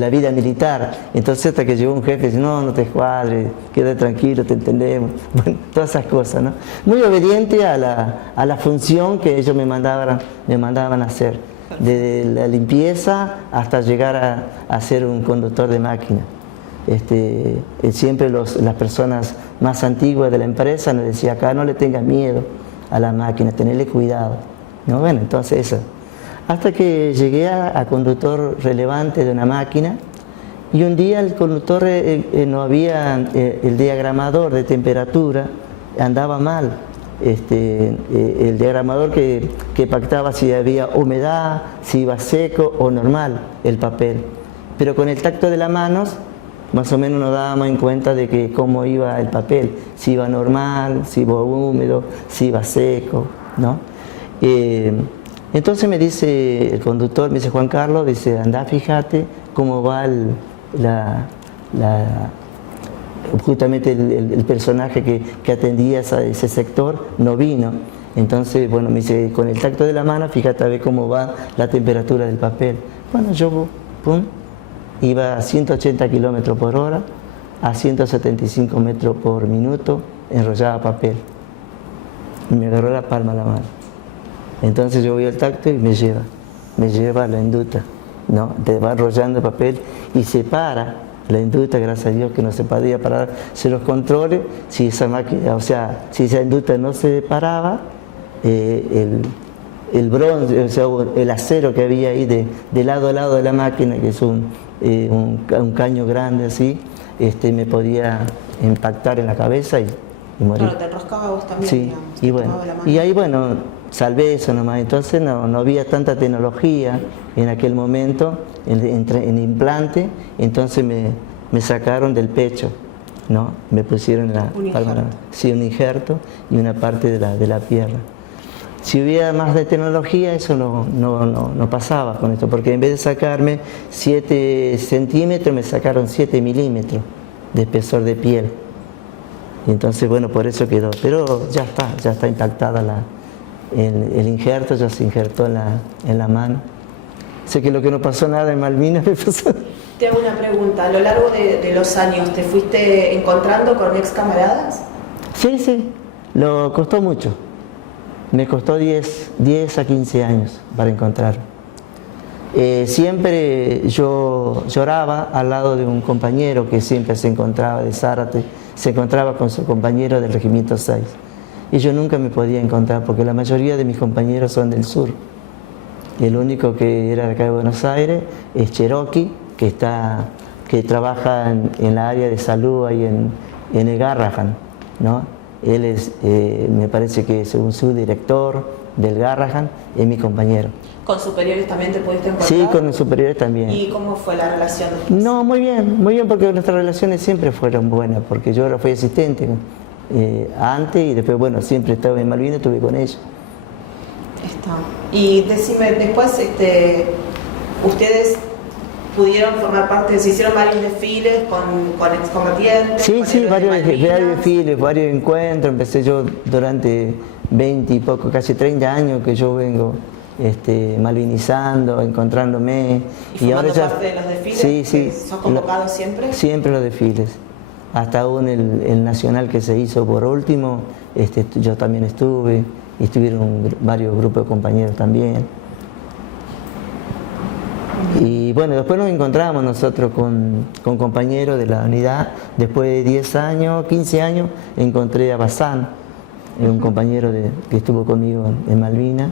la vida militar. Entonces hasta que llegó un jefe y dice, no te escuadres, quédate tranquilo, te entendemos. Bueno, todas esas cosas, ¿no? Muy obediente a la función que ellos me mandaban a hacer. Desde la limpieza hasta llegar a ser un conductor de máquina. Siempre las personas más antiguas de la empresa nos decían, acá no le tengas miedo a la máquina, tenerle cuidado, ¿no? Bueno, entonces eso. Hasta que llegué a conductor relevante de una máquina y un día el conductor no había, el diagramador de temperatura andaba mal. El diagramador que pactaba si había humedad, si iba seco o normal el papel. Pero con el tacto de las manos más o menos nos dábamos en cuenta de que cómo iba el papel, si iba normal, si iba húmedo, si iba seco, ¿no? Entonces me dice el conductor, me dice Juan Carlos, dice, anda, fíjate cómo va justamente el personaje que atendía ese sector, no vino. Entonces, bueno, me dice, con el tacto de la mano, fíjate a ver cómo va la temperatura del papel. Bueno, yo, pum, iba a 180 kilómetros por hora, a 175 metros por minuto, enrollaba papel. Y me agarró la palma a la mano. Entonces yo voy al tacto y me lleva a la induta, ¿no? Te va enrollando el papel y se para la induta, gracias a Dios que no se podía parar. Se los controles, si esa máquina, o sea, si esa induta no se paraba, el bronce, o sea, el acero que había ahí de lado a lado de la máquina, que es un caño grande así, me podía impactar en la cabeza y morir. Claro, te enroscaba vos también, sí, digamos, y bueno, y ahí bueno, salvé eso nomás. Entonces no había tanta tecnología en aquel momento en implante, entonces me sacaron del pecho, ¿no? Me pusieron un injerto y una parte de la pierna. Si hubiera más de tecnología, eso no pasaba con esto, porque en vez de sacarme 7 centímetros, me sacaron 7 milímetros de espesor de piel. Y entonces, bueno, por eso quedó. Pero ya está impactada el injerto, ya se injertó en la mano. Sé que lo que no pasó nada en Malvinas me pasó. Te hago una pregunta. A lo largo de los años, ¿te fuiste encontrando con ex camaradas? Sí, lo costó mucho. Me costó 10 a 15 años para encontrar. Siempre yo lloraba al lado de un compañero que siempre se encontraba de Zárate, se encontraba con su compañero del Regimiento 6. Y yo nunca me podía encontrar porque la mayoría de mis compañeros son del sur. El único que era de acá de Buenos Aires es Cherokee, que trabaja en la área de salud ahí en el Garrahan, ¿no? Él es, me parece que es un subdirector del Garrahan, es mi compañero. ¿Con superiores también te pudiste encontrar? Sí, con los superiores también. ¿Y cómo fue la relación? No, muy bien, porque nuestras relaciones siempre fueron buenas, porque yo ahora fui asistente antes y después, bueno, siempre estaba en Malvinas, estuve con ella. Está. Y decime, después ustedes pudieron formar parte, se hicieron varios desfiles con excombatientes. Sí, varios desfiles, varios encuentros. Empecé yo durante 20 y poco, casi 30 años que yo vengo malvinizando, encontrándome. ¿Y ahora ya parte de los desfiles? Sí. ¿Sos convocado siempre? Siempre los desfiles. Hasta aún el nacional que se hizo por último, yo también estuve, y estuvieron varios grupos de compañeros también. Y bueno, después nos encontramos nosotros con compañeros de la unidad. Después de 10 años, 15 años, encontré a Bazán, un compañero que estuvo conmigo en Malvinas.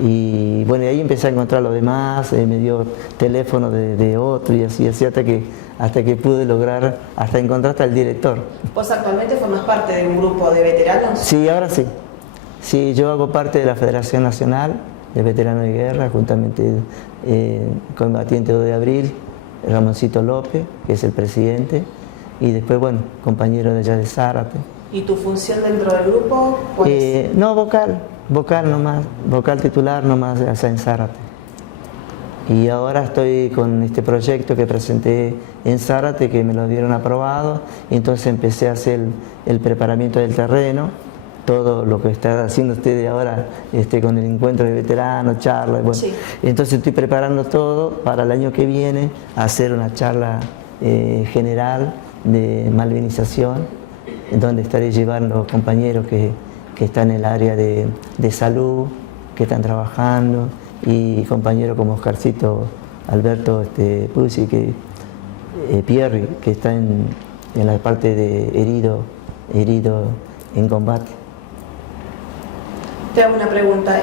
Y bueno, y ahí empecé a encontrar a los demás, me dio teléfono de otro y así hasta que pude lograr, hasta encontrar hasta el director. ¿Vos actualmente formas parte de un grupo de veteranos? Sí, ahora sí. Sí, yo hago parte de la Federación Nacional de Veteranos de Guerra, juntamente combatiente 2 de abril, Ramoncito López, que es el presidente, y después, bueno, compañero de allá de Zárate. ¿Y tu función dentro del grupo cuál es? No, vocal nomás, vocal titular nomás allá en Zárate. Y ahora estoy con este proyecto que presenté en Zárate, que me lo dieron aprobado, y entonces empecé a hacer el preparamiento del terreno, todo lo que está haciendo ustedes ahora con el encuentro de veteranos, charlas, bueno. Sí. Entonces estoy preparando todo para el año que viene hacer una charla general de malvinización, en donde estaré llevando compañeros que están en el área de salud, que están trabajando, y compañeros como Oscarcito Alberto Pucci, Pierri, que está en la parte de herido en combate. Te hago una pregunta,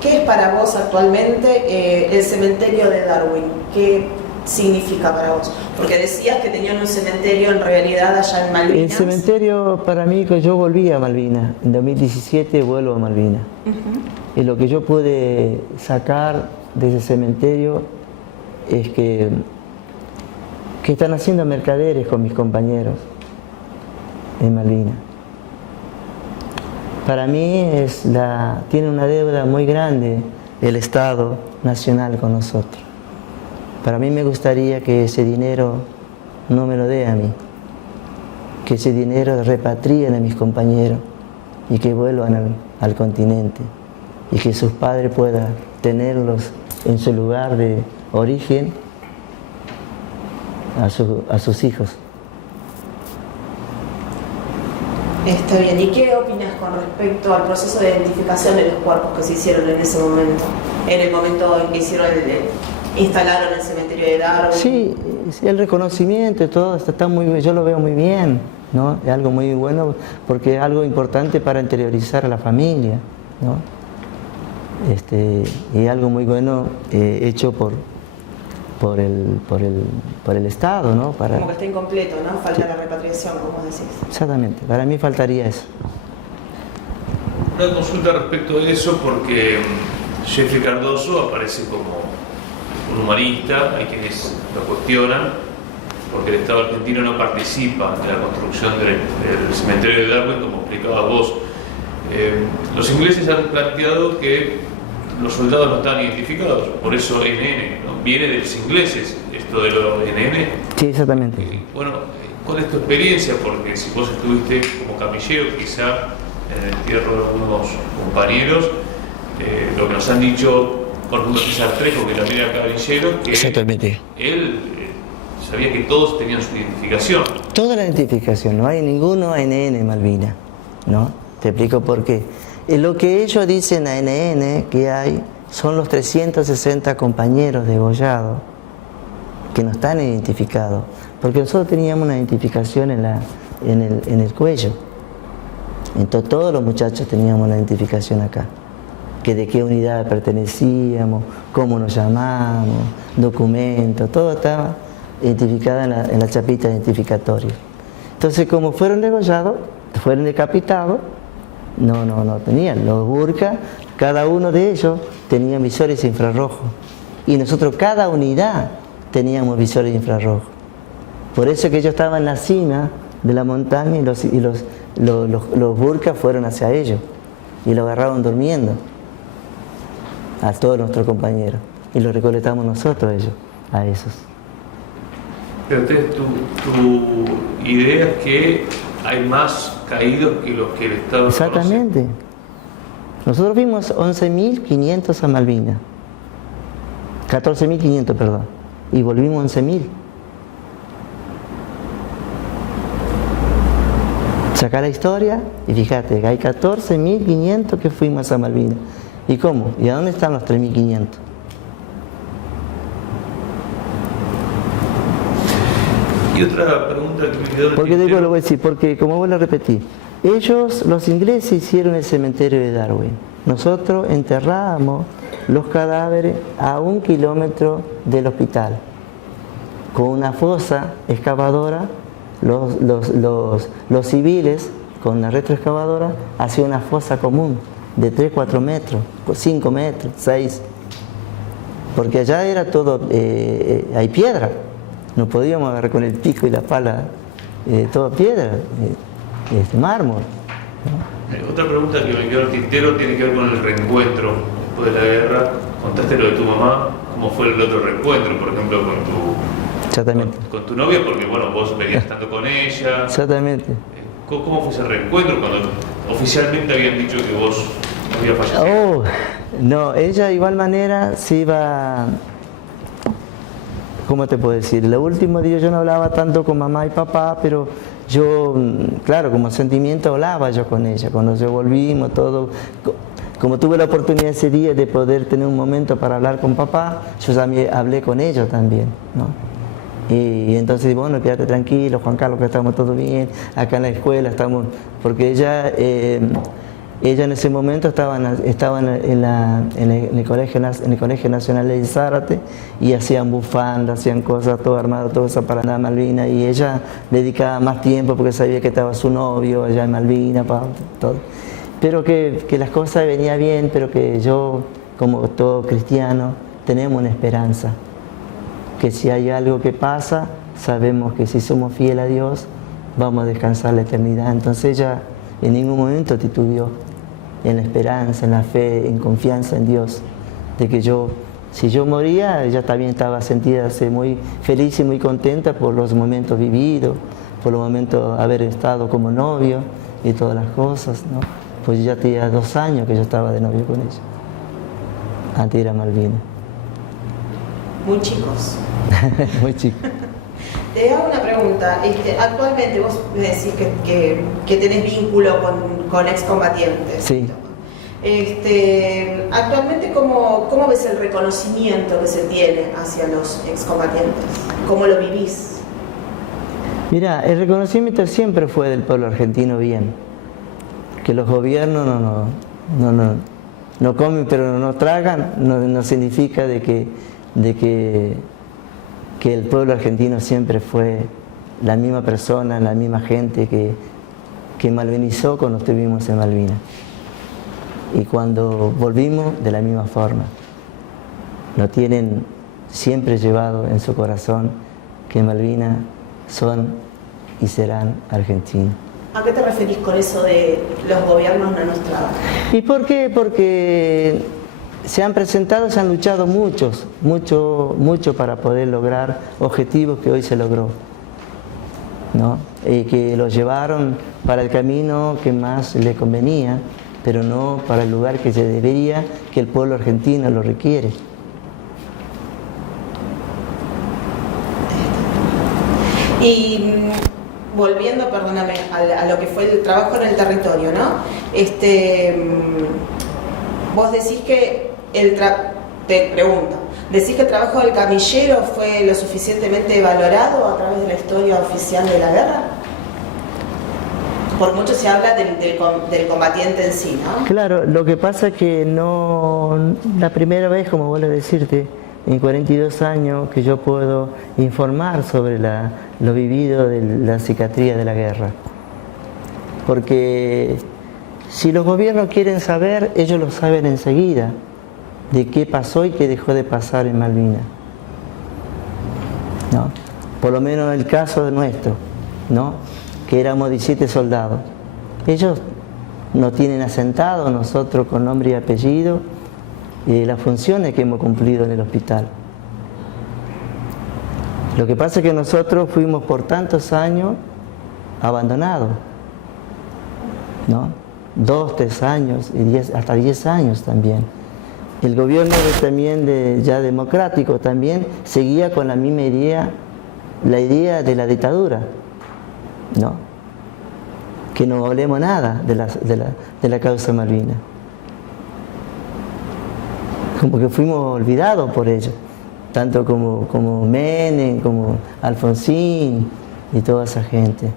¿qué es para vos actualmente el cementerio de Darwin? ¿Qué significa para vos? Porque decías que tenían un cementerio en realidad allá en Malvinas. El cementerio para mí, que yo volví a Malvinas, en 2017 vuelvo a Malvinas. Y lo que yo pude sacar de ese cementerio es que están haciendo mercaderes con mis compañeros en Malvinas. Para mí tiene una deuda muy grande el Estado Nacional con nosotros. Para mí me gustaría que ese dinero no me lo dé a mí, que ese dinero repatrien a mis compañeros y que vuelvan al continente y que sus padres puedan tenerlos en su lugar de origen a sus hijos. Está bien. ¿Y qué opinas con respecto al proceso de identificación de los cuerpos que se hicieron en ese momento? En el momento en que instalaron el cementerio de Darwin. Sí, el reconocimiento y todo está muy bien, yo lo veo muy bien, ¿no? Es algo muy bueno porque es algo importante para interiorizar a la familia, ¿no? Y algo muy bueno hecho por el Estado, ¿no? Como que está incompleto, ¿no? Falta la repatriación, como decís. Exactamente, para mí faltaría eso. Una consulta respecto de eso, porque Jeffrey Cardoso aparece como un humanista, hay quienes lo cuestionan, porque el Estado argentino no participa en la construcción del cementerio de Darwin, como explicabas vos. Los ingleses han planteado que los soldados no están identificados, por eso NN, ¿no? Viene de los ingleses esto de los NN. Sí, exactamente. Bueno, ¿cuál es tu experiencia? Porque si vos estuviste como camillero, quizá en el entierro de algunos compañeros, lo que nos han dicho, por ejemplo, César Trejo, que también era caballero, que Exactamente. él sabía que todos tenían su identificación. Toda la identificación, no hay ninguno ANN en Malvinas, ¿no? Te explico por qué. Lo que ellos dicen ANN que hay son los 360 compañeros degollados que no están identificados, porque nosotros teníamos una identificación en el cuello. Entonces todos los muchachos teníamos una identificación acá, que de qué unidad pertenecíamos, cómo nos llamábamos, documentos, todo estaba identificado en la chapita identificatoria. Entonces, como fueron degollados, fueron decapitados, no tenían. Los burkas, cada uno de ellos tenía visores infrarrojos. Y nosotros, cada unidad, teníamos visores infrarrojos. Por eso que ellos estaban en la cima de la montaña y los burkas fueron hacia ellos. Y lo agarraron durmiendo a todos nuestros compañeros. Y los recolectamos nosotros ellos, a esos. Pero entonces tu idea es que hay más caídos que los que el Estado Exactamente. reconoce. Nosotros vimos 11.500 a Malvinas. 14.500, perdón. Y volvimos 11.000. Saca la historia y fíjate que hay 14.500 que fuimos a Malvinas. ¿Y cómo? ¿Y a dónde están los 3.500? Y otra pregunta que me quedó en el Porque digo, tintero. lo voy a decir, porque como vos lo repetí, ellos, los ingleses, hicieron el cementerio de Darwin. Nosotros enterrábamos los cadáveres a 1 kilómetro del hospital. Con una fosa excavadora, los civiles, con una retroexcavadora, hacían una fosa común de 3, 4 metros, 5 metros, 6. Porque allá era todo, hay piedra. No podíamos agarrar con el pico y la pala, toda piedra, mármol, ¿no? Otra pregunta que me quedó en el tintero tiene que ver con el reencuentro después de la guerra. Contaste lo de tu mamá, ¿cómo fue el otro reencuentro, por ejemplo, Exactamente. con tu novia? Porque bueno, vos venías estando con ella. Exactamente. ¿Cómo fue ese reencuentro cuando oficialmente habían dicho que vos habías fallecido? Oh, no, ella de igual manera se iba, ¿cómo te puedo decir? Los últimos días yo no hablaba tanto con mamá y papá, pero yo, claro, como sentimiento hablaba yo con ella. Cuando yo volvimos, todo, como tuve la oportunidad ese día de poder tener un momento para hablar con papá, yo también hablé con ellos también, ¿no? Y entonces, bueno, quédate tranquilo, Juan Carlos, que estamos todos bien, acá en la escuela estamos, porque ella en ese momento estaba en el Colegio Nacional de Zárate y hacían bufandas, hacían cosas, todo armado, todo eso para nada Malvinas, y ella dedicaba más tiempo porque sabía que estaba su novio allá en Malvinas, todo. Pero que las cosas venían bien, pero que yo, como todo cristiano, tenemos una esperanza. Que si hay algo que pasa, sabemos que si somos fieles a Dios, vamos a descansar la eternidad. Entonces ella en ningún momento titubeó en la esperanza, en la fe, en confianza en Dios, de que si yo moría, ella también estaba sentíase muy feliz y muy contenta por los momentos vividos, por los momentos de haber estado como novio y todas las cosas, ¿no? Pues ya tenía 2 años que yo estaba de novio con ella, antes de ir a Malvinas. Muy chicos. Muy chico. Te hago una pregunta. Actualmente vos me decís que tenés vínculo con excombatientes. Sí. Actualmente, ¿cómo ves el reconocimiento que se tiene hacia los excombatientes? ¿Cómo lo vivís? Mira, el reconocimiento siempre fue del pueblo argentino bien. Que los gobiernos no comen pero no tragan, no significa de que el pueblo argentino siempre fue la misma persona, la misma gente que malvinizó cuando estuvimos en Malvinas. Y cuando volvimos, de la misma forma. Lo tienen siempre llevado en su corazón que Malvinas son y serán argentinos. ¿A qué te referís con eso de los gobiernos no nos traban? ¿Y por qué? Porque se han presentado, se han luchado mucho para poder lograr objetivos que hoy se logró, ¿no? Y que los llevaron para el camino que más le convenía, pero no para el lugar que se debería, que el pueblo argentino lo requiere. Y volviendo, perdóname, a lo que fue el trabajo en el territorio, ¿no? Vos decís que te pregunto, ¿decís que el trabajo del camillero fue lo suficientemente valorado a través de la historia oficial de la guerra? Por mucho se habla del combatiente en sí, ¿no? Claro, lo que pasa es que no, la primera vez, como vuelvo a decirte, en 42 años que yo puedo informar sobre lo vivido de la cicatría de la guerra. Porque si los gobiernos quieren saber, ellos lo saben enseguida, de qué pasó y qué dejó de pasar en Malvinas, ¿no? Por lo menos el caso de nuestro, ¿no? Que éramos 17 soldados. Ellos nos tienen asentados, nosotros con nombre y apellido, las funciones que hemos cumplido en el hospital. Lo que pasa es que nosotros fuimos por tantos años abandonados, ¿no? 2, 3 años, y hasta 10 años también. El gobierno también ya democrático también seguía con la misma idea, la idea de la dictadura, ¿no? Que no hablemos nada de la causa Malvinas. Como que fuimos olvidados por ellos, tanto como Menem, como Alfonsín y toda esa gente,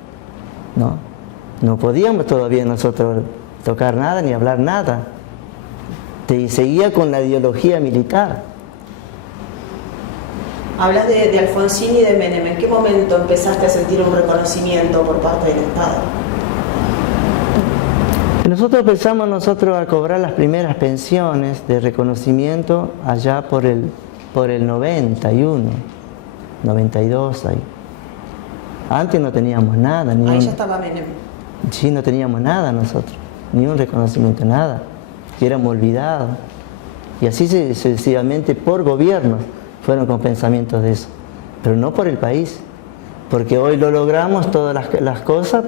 ¿no? No podíamos todavía nosotros tocar nada ni hablar nada. Seguía con la ideología militar. Hablas de Alfonsín y de Menem. ¿En qué momento empezaste a sentir un reconocimiento por parte del Estado? Nosotros empezamos a cobrar las primeras pensiones de reconocimiento allá por el 91, 92 ahí. Antes no teníamos nada. Ahí ya estaba Menem. Sí, no teníamos nada nosotros, ni un reconocimiento, nada. Que éramos olvidados. Y así sucesivamente por gobierno fueron con pensamientos de eso, pero no por el país. Porque hoy lo logramos todas las cosas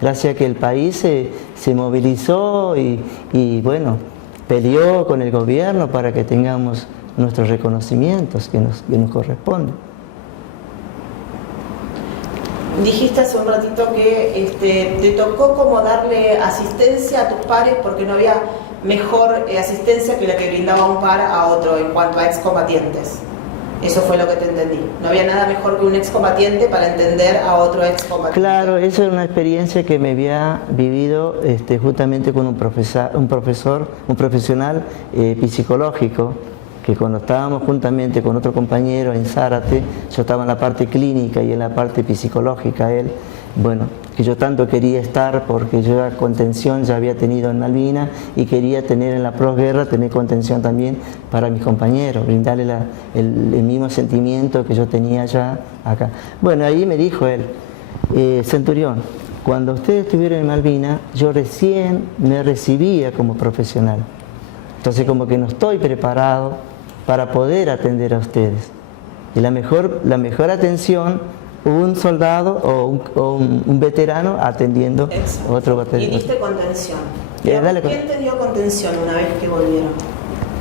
gracias a que el país se movilizó y bueno, peleó con el gobierno para que tengamos nuestros reconocimientos que nos corresponden. Dijiste hace un ratito que te tocó como darle asistencia a tus pares porque no había mejor asistencia que la que brindaba un par a otro en cuanto a excombatientes. Eso fue lo que te entendí. No había nada mejor que un excombatiente para entender a otro excombatiente. Claro, esa es una experiencia que me había vivido justamente con un profesional psicológico, que cuando estábamos juntamente con otro compañero en Zárate, yo estaba en la parte clínica y en la parte psicológica él, bueno, que yo tanto quería estar porque yo la contención ya había tenido en Malvinas y quería tener en la posguerra, tener contención también para mis compañeros, brindarle el mismo sentimiento que yo tenía ya acá. Bueno, ahí me dijo él, Centurión, cuando ustedes estuvieron en Malvinas, yo recién me recibía como profesional. Entonces como que no estoy preparado para poder atender a ustedes. Y la mejor atención, un soldado o un veterano atendiendo a otro veterano. Y diste contención. ¿Quién te dio contención una vez que volvieron?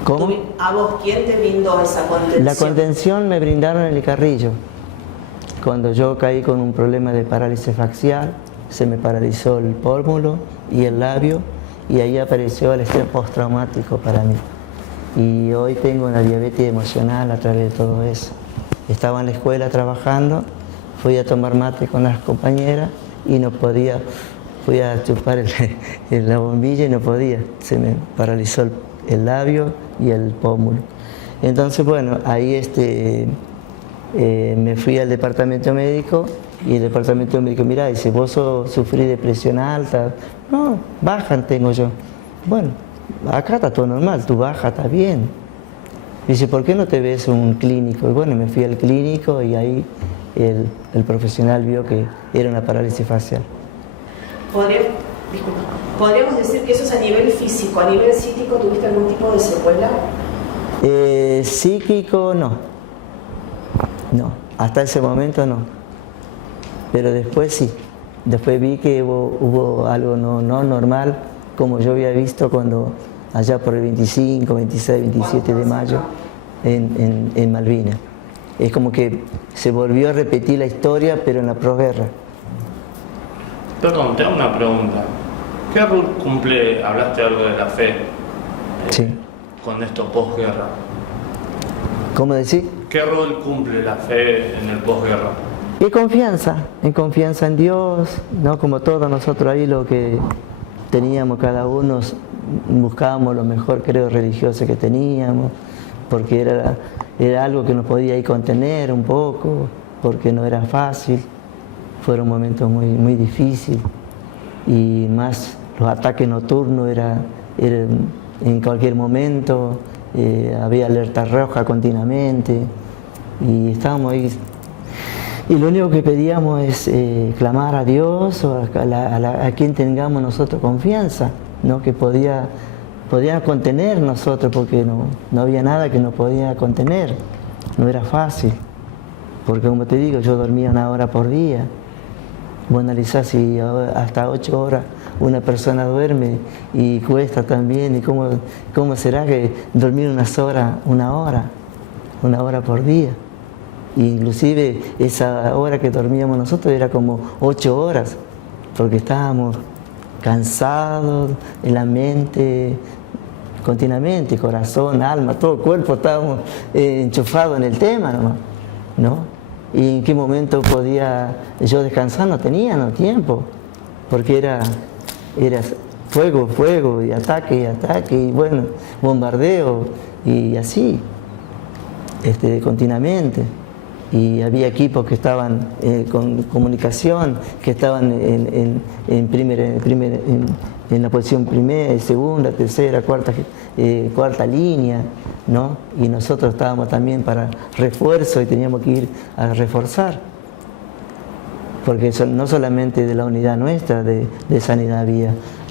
¿Cómo? ¿A vos quién te brindó esa contención? La contención me brindaron en el Carrillo. Cuando yo caí con un problema de parálisis facial, se me paralizó el pómulo y el labio, y ahí apareció el estrés postraumático para mí. Y hoy tengo una diabetes emocional a través de todo eso. Estaba en la escuela trabajando, fui a tomar mate con las compañeras y no podía, fui a chupar la bombilla y no podía. Se me paralizó el labio y el pómulo. Entonces, bueno, ahí me fui al departamento médico y el departamento médico, mira, dice, vos sufrís de presión alta. No, baja tengo yo. Bueno, acá está todo normal, tu baja está bien. Dice, ¿por qué no te ves un clínico? Y bueno, me fui al clínico y ahí el profesional vio que era una parálisis facial. ¿Podríamos decir que eso es a nivel físico? ¿A nivel psíquico tuviste algún tipo de secuela? Psíquico no. No, hasta ese momento no. Pero después sí. Después vi que hubo algo no normal, como yo había visto cuando allá por el 25, 26, 27 de mayo en Malvinas. Es como que se volvió a repetir la historia, pero en la posguerra. Perdón, te hago una pregunta. ¿Qué rol cumple, hablaste algo de la fe, Sí. con esto posguerra? ¿Cómo decir? ¿Qué rol cumple la fe en el posguerra? Y confianza en Dios, ¿no? Como todos nosotros ahí lo que teníamos cada uno, buscábamos lo mejor, creo, religioso que teníamos, porque era algo que nos podía ahí contener un poco, porque no era fácil, fueron momentos muy, muy difíciles, y más los ataques nocturnos eran en cualquier momento, había alerta roja continuamente, y estábamos ahí. Y lo único que pedíamos es clamar a Dios o a quien tengamos nosotros confianza, ¿no? Que podía contener nosotros, porque no había nada que nos podía contener, no era fácil, porque como te digo, yo dormía 1 hora por día. Vos analizás si hasta 8 horas una persona duerme y cuesta también, y cómo será que dormir 1 hora por día. Inclusive esa hora que dormíamos nosotros era como 8 horas, porque estábamos cansados en la mente continuamente, corazón, alma, todo el cuerpo, estábamos enchufados en el tema nomás, ¿no? Y en qué momento podía yo descansar, no tenía tiempo, porque era fuego, y ataque, y bueno, bombardeo, y así, continuamente. Y había equipos que estaban con comunicación, que estaban en la posición primera, segunda, tercera, cuarta línea, ¿no? Y nosotros estábamos también para refuerzo y teníamos que ir a reforzar, porque no solamente de la unidad nuestra de sanidad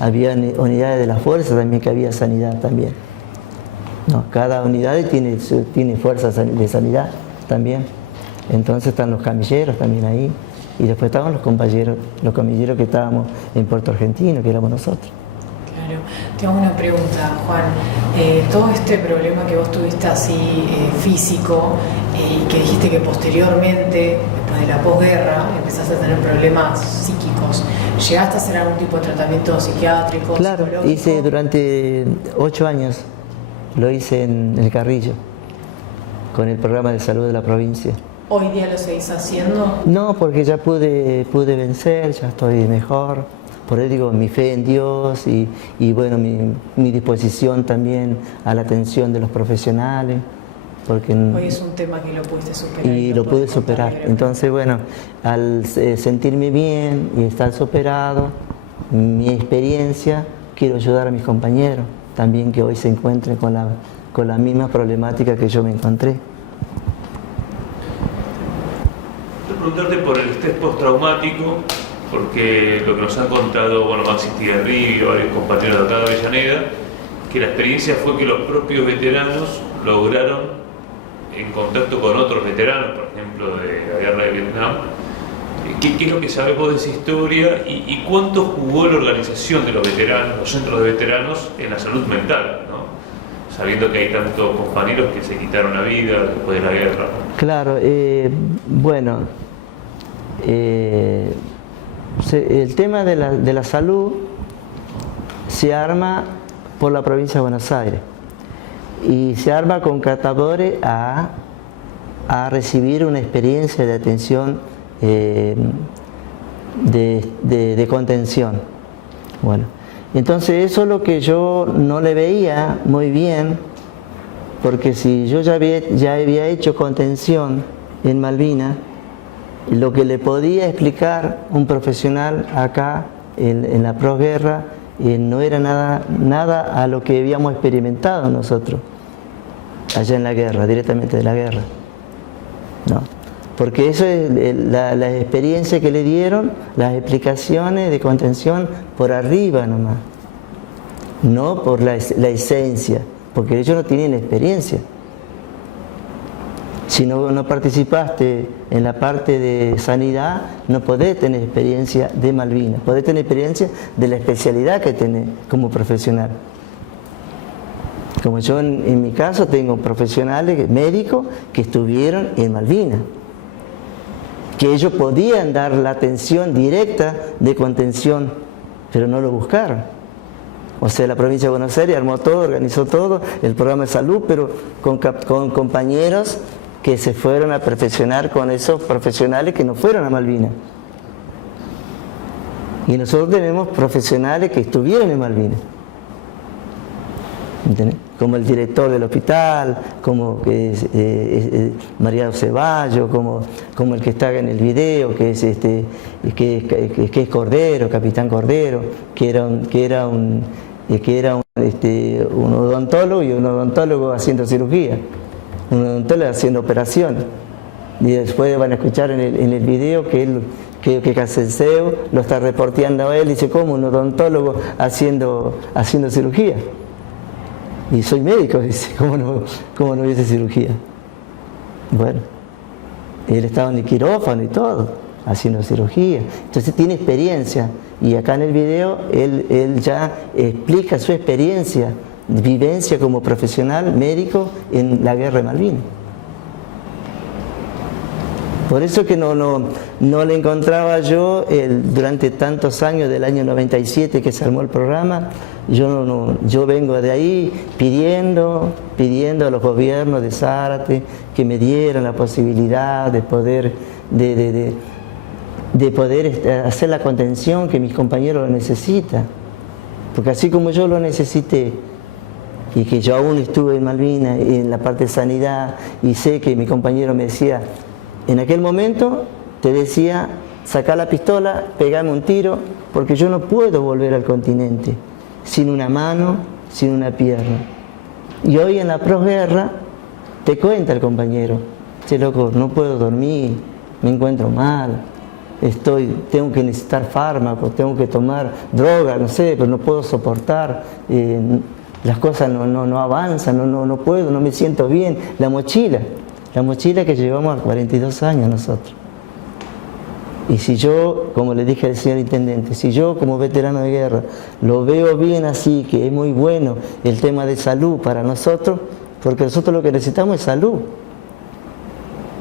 había unidades de la fuerza también, que había sanidad también, ¿no? Cada unidad tiene fuerzas de sanidad también. Entonces están los camilleros también ahí, y después estaban los camilleros que estábamos en Puerto Argentino, que éramos nosotros. Claro. Te hago una pregunta, Juan. Todo este problema que vos tuviste así físico, y que dijiste que posteriormente, después de la posguerra, empezaste a tener problemas psíquicos, ¿llegaste a hacer algún tipo de tratamiento psiquiátrico, Claro, psicológico? hice durante 8 años, lo hice en el Carrillo, con el programa de salud de la provincia. ¿Hoy día lo seguís haciendo? No, porque ya pude vencer, ya estoy mejor. Por eso digo, mi fe en Dios y bueno, mi disposición también a la atención de los profesionales. Porque hoy es un tema que lo pudiste superar. Y lo pude superar. Entonces, bueno, al sentirme bien y estar superado, mi experiencia, quiero ayudar a mis compañeros también, que hoy se encuentren con la misma problemática que yo me encontré. Preguntarte por el estrés postraumático, porque lo que nos han contado, bueno, Maxi Tigarri y varios compañeros de acá de Avellaneda, que la experiencia fue que los propios veteranos lograron, en contacto con otros veteranos, por ejemplo de la guerra de Vietnam, ¿qué es lo que sabemos de esa historia y cuánto jugó la organización de los veteranos, los centros de veteranos, en la salud mental, ¿no? Sabiendo que hay tantos compañeros que se quitaron la vida después de la guerra, ¿no? Claro, bueno, el tema de la salud se arma por la provincia de Buenos Aires y se arma con catadores a recibir una experiencia de atención de contención. Bueno, entonces eso es lo que yo no le veía muy bien, porque si yo ya había hecho contención en Malvinas, lo que le podía explicar un profesional acá en la posguerra no era nada a lo que habíamos experimentado nosotros allá en la guerra, directamente de la guerra, ¿no? porque eso es la experiencia que le dieron, las explicaciones de contención por arriba nomás, no por la esencia, porque ellos no tienen experiencia. Si no participaste en la parte de sanidad, no podés tener experiencia de Malvinas, podés tener experiencia de la especialidad que tenés como profesional. Como yo en mi caso tengo profesionales, médicos, que estuvieron en Malvinas, que ellos podían dar la atención directa de contención, pero no lo buscaron. O sea, la provincia de Buenos Aires armó todo, organizó todo, el programa de salud, pero con compañeros que se fueron a perfeccionar con esos profesionales que no fueron a Malvinas. Y nosotros tenemos profesionales que estuvieron en Malvinas. ¿Entendés? Como el director del hospital, como que es Mariano Ceballos, como el que está en el video, que es Cordero, Capitán Cordero, que era un odontólogo y un odontólogo haciendo cirugía, un odontólogo haciendo operaciones. Y después van a escuchar en el video que Casenseo lo está reporteando a él, dice, ¿cómo un odontólogo haciendo cirugía? Y soy médico, dice, ¿cómo no hubiese cirugía? Bueno, él estaba en el quirófano y todo, haciendo cirugía. Entonces tiene experiencia. Y acá en el video él ya explica su experiencia, vivencia como profesional médico en la guerra de Malvinas. Por eso que no le encontraba yo durante tantos años, del año 97 que se armó el programa, yo vengo de ahí pidiendo a los gobiernos de Zárate que me dieran la posibilidad de poder hacer la contención que mis compañeros lo necesitan. Porque así como yo lo necesité, y que yo aún estuve en Malvinas, en la parte de sanidad, y sé que mi compañero me decía, en aquel momento te decía, sacá la pistola, pegame un tiro, porque yo no puedo volver al continente sin una mano, sin una pierna. Y hoy en la posguerra te cuenta el compañero, che loco, no puedo dormir, me encuentro mal, tengo que necesitar fármacos, tengo que tomar droga, no sé, pero no puedo soportar, las cosas no avanzan, no puedo, no me siento bien. La mochila que llevamos a 42 años nosotros. Y si yo, como le dije al señor intendente, si yo como veterano de guerra lo veo bien así, que es muy bueno el tema de salud para nosotros, porque nosotros lo que necesitamos es salud.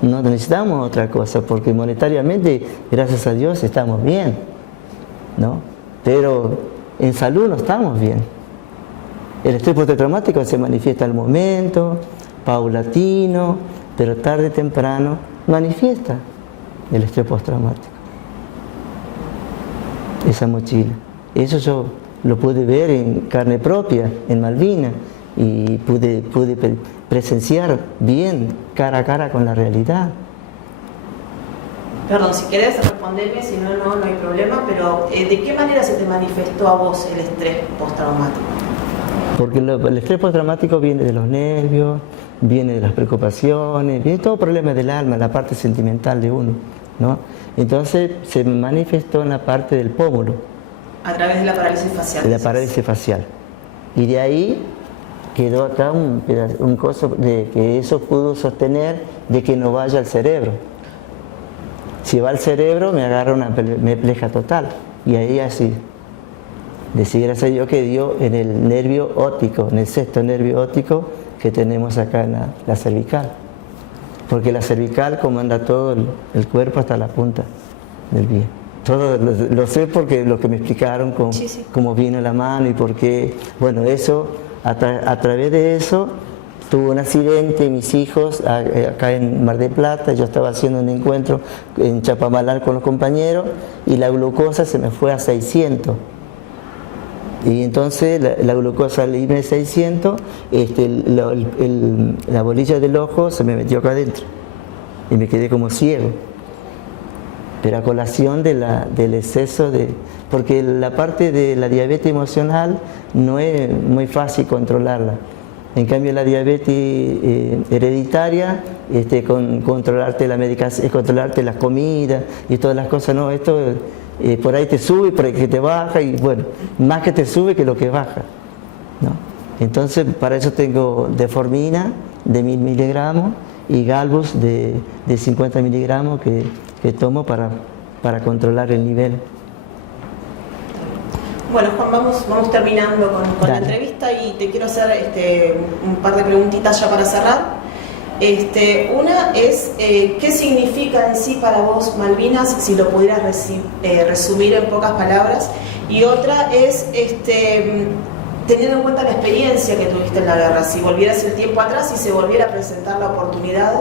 No necesitamos otra cosa, porque monetariamente, gracias a Dios, estamos bien, ¿no? Pero en salud no estamos bien. El estrés postraumático se manifiesta al momento, paulatino, pero tarde o temprano manifiesta el estrés postraumático. Esa mochila. Eso yo lo pude ver en carne propia, en Malvinas, y pude presenciar bien, cara a cara con la realidad. Perdón, si querés responderme, si no hay problema, pero ¿de qué manera se te manifestó a vos el estrés postraumático? Porque el estrés postraumático viene de los nervios, viene de las preocupaciones, viene todo problema del alma, la parte sentimental de uno, ¿no? Entonces se manifestó en la parte del pómulo. A través de la parálisis facial. De la parálisis facial. Y de ahí quedó acá un coso de que eso pudo sostener de que no vaya al cerebro. Si va al cerebro me agarra una pleja total. Y ahí así. Decir gracias a Dios que dio en el nervio óptico, en el sexto nervio óptico que tenemos acá en la cervical. Porque la cervical comanda todo el cuerpo hasta la punta del pie. Todo lo sé porque lo que me explicaron cómo vino la mano y por qué. Bueno, eso, a través de eso, tuve un accidente, mis hijos, acá en Mar del Plata, yo estaba haciendo un encuentro en Chapamalal con los compañeros y la glucosa se me fue a 600. Y entonces la glucosa al irme a 600, la bolilla del ojo se me metió acá adentro y me quedé como ciego. Pero a colación del exceso porque la parte de la diabetes emocional no es muy fácil controlarla. En cambio la diabetes hereditaria, controlarte la medicación, controlarte las comidas y todas las cosas, no, esto por ahí te sube, por ahí que te baja y bueno, más que te sube que lo que baja, ¿no? Entonces para eso tengo deformina de 1000 miligramos y Galbus de 50 miligramos que tomo para controlar el nivel. Bueno, Juan, vamos terminando con la entrevista y te quiero hacer un par de preguntitas ya para cerrar. Una es, ¿qué significa en sí para vos Malvinas, si lo pudieras resumir en pocas palabras? Y otra es, teniendo en cuenta la experiencia que tuviste en la guerra, si volvieras el tiempo atrás y se volviera a presentar la oportunidad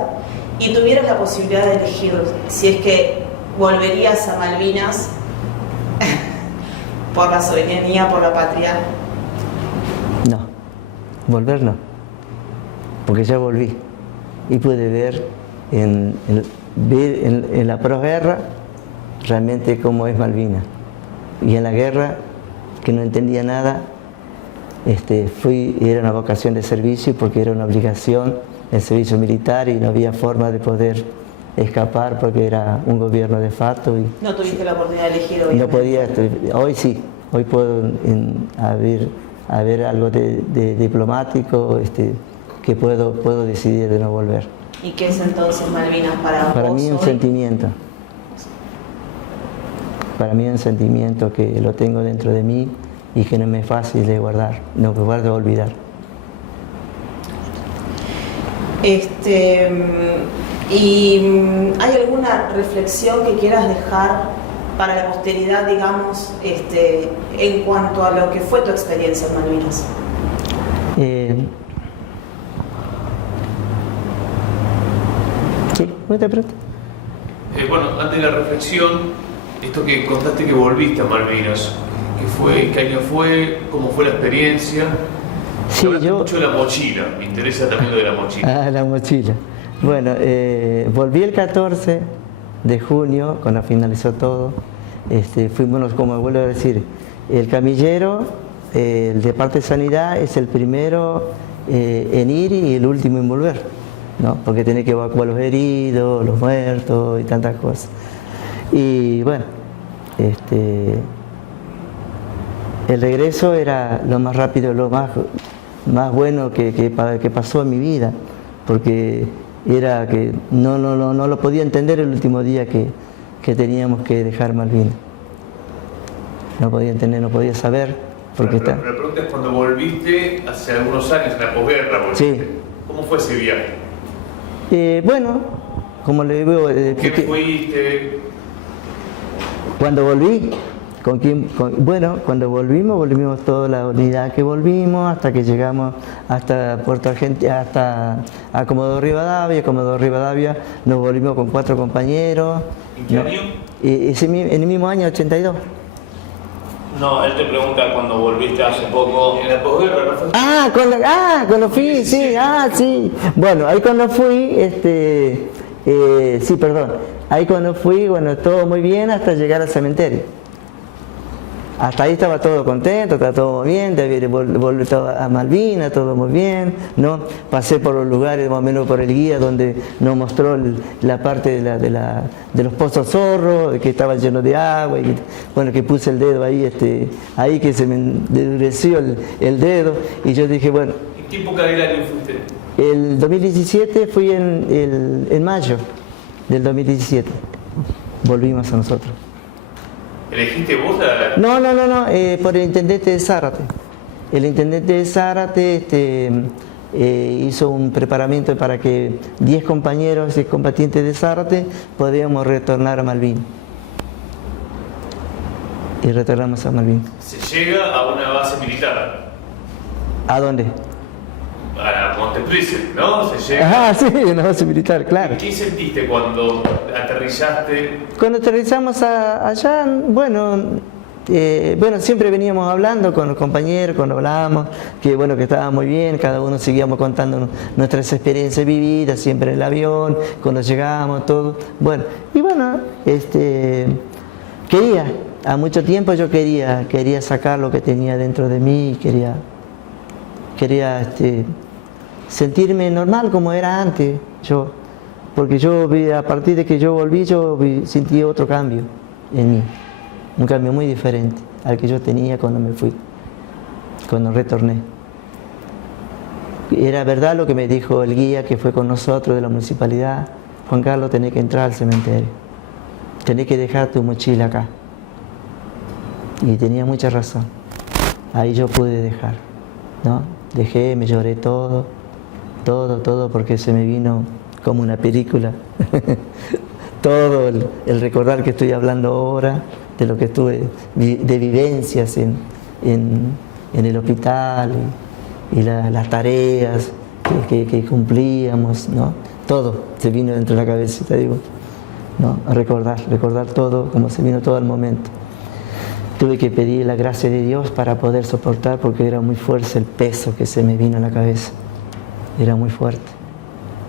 y tuvieras la posibilidad de elegir si es que volverías a Malvinas por la soberanía, por la patria. No, volver no, porque ya volví y pude ver en la posguerra realmente cómo es Malvinas. Y en la guerra, que no entendía nada, era una vocación de servicio porque era una obligación el servicio militar y no había forma de poder escapar porque era un gobierno de facto. Y no tuviste la oportunidad de elegir, obviamente. No podía, hoy sí, hoy puedo haber algo de diplomático que puedo decidir de no volver. ¿Y qué es entonces Malvinas para vos? Para mí un hoy? sentimiento. Para mí un sentimiento que lo tengo dentro de mí y que no me es fácil de guardar, no me guardo de olvidar. ¿Y hay alguna reflexión que quieras dejar para la posteridad, digamos, en cuanto a lo que fue tu experiencia en Malvinas? Sí, ¿no te pregunto? Bueno, antes de la reflexión, esto que contaste que volviste a Malvinas, ¿qué año fue? ¿Cómo fue la experiencia? Sí, hablaste mucho de la mochila, me interesa también lo de la mochila. Ah, la mochila. Bueno, volví el 14 de junio, cuando finalizó todo. Fuimos, como vuelvo a decir, el camillero, el de parte de sanidad, es el primero en ir y el último en volver, ¿no? Porque tiene que evacuar los heridos, los muertos y tantas cosas. Y bueno, el regreso era lo más rápido, lo más bueno que pasó en mi vida, porque era que no lo podía entender el último día que teníamos que dejar Malvinas. No podía entender, no podía saber. Porque la pregunta es, cuando volviste hace algunos años, en la posguerra, volviste, sí. ¿Cómo fue ese viaje? Bueno, como le digo... ¿Qué fuiste? Cuando volví, cuando volvimos toda la unidad que volvimos, hasta que llegamos hasta Puerto Argentina, hasta a Comodoro Rivadavia, nos volvimos con 4 compañeros. ¿En qué año? En el mismo año, 82. No, él te pregunta cuando volviste hace poco. En la posguerra, ¿no? Cuando fui, sí, sí. Bueno, ahí cuando fui, sí, perdón. Ahí cuando fui, bueno, todo muy bien hasta llegar al cementerio. Hasta ahí estaba todo contento, estaba todo muy bien, volví a Malvinas, todo muy bien, ¿no? Pasé por los lugares, más o menos por el guía, donde nos mostró la parte de los pozos zorros, que estaban llenos de agua, y bueno, que puse el dedo ahí, ahí que se me endureció el dedo, y yo dije, bueno... ¿En qué época del año fuiste? El 2017 fui en mayo del 2017, volvimos a nosotros. ¿Elegiste vos No, por el intendente de Zárate. El intendente de Zárate hizo un preparamiento para que 10 compañeros y combatientes de Zárate podíamos retornar a Malvinas. Y retornamos a Malvinas. Se llega a una base militar. ¿A dónde? A Monteplice, ¿no? Se llega. Ah, sí, una base militar, claro. ¿Qué sentiste cuando aterrizaste? Cuando aterrizamos allá, bueno, siempre veníamos hablando con los compañeros, cuando hablábamos, que bueno, que estaba muy bien, cada uno seguíamos contando nuestras experiencias vividas, siempre en el avión, cuando llegábamos, todo. Bueno, y bueno, a mucho tiempo yo quería sacar lo que tenía dentro de mí, quería sentirme normal como era antes, porque yo a partir de que yo volví, sentí otro cambio en mí, un cambio muy diferente al que yo tenía cuando me fui, cuando retorné. Era verdad lo que me dijo el guía que fue con nosotros de la municipalidad: Juan Carlos, tenés que entrar al cementerio, tenés que dejar tu mochila acá. Y tenía mucha razón. Ahí yo pude dejar, ¿no? Dejé, me lloré todo, porque se me vino como una película. Todo el recordar que estoy hablando ahora, de lo que estuve, de vivencias en el hospital, y las tareas que cumplíamos, ¿no? Todo se vino dentro de la cabeza, te digo, ¿no? A recordar todo, como se vino todo al momento. Tuve que pedir la gracia de Dios para poder soportar, porque era muy fuerte el peso que se me vino a la cabeza. Era muy fuerte,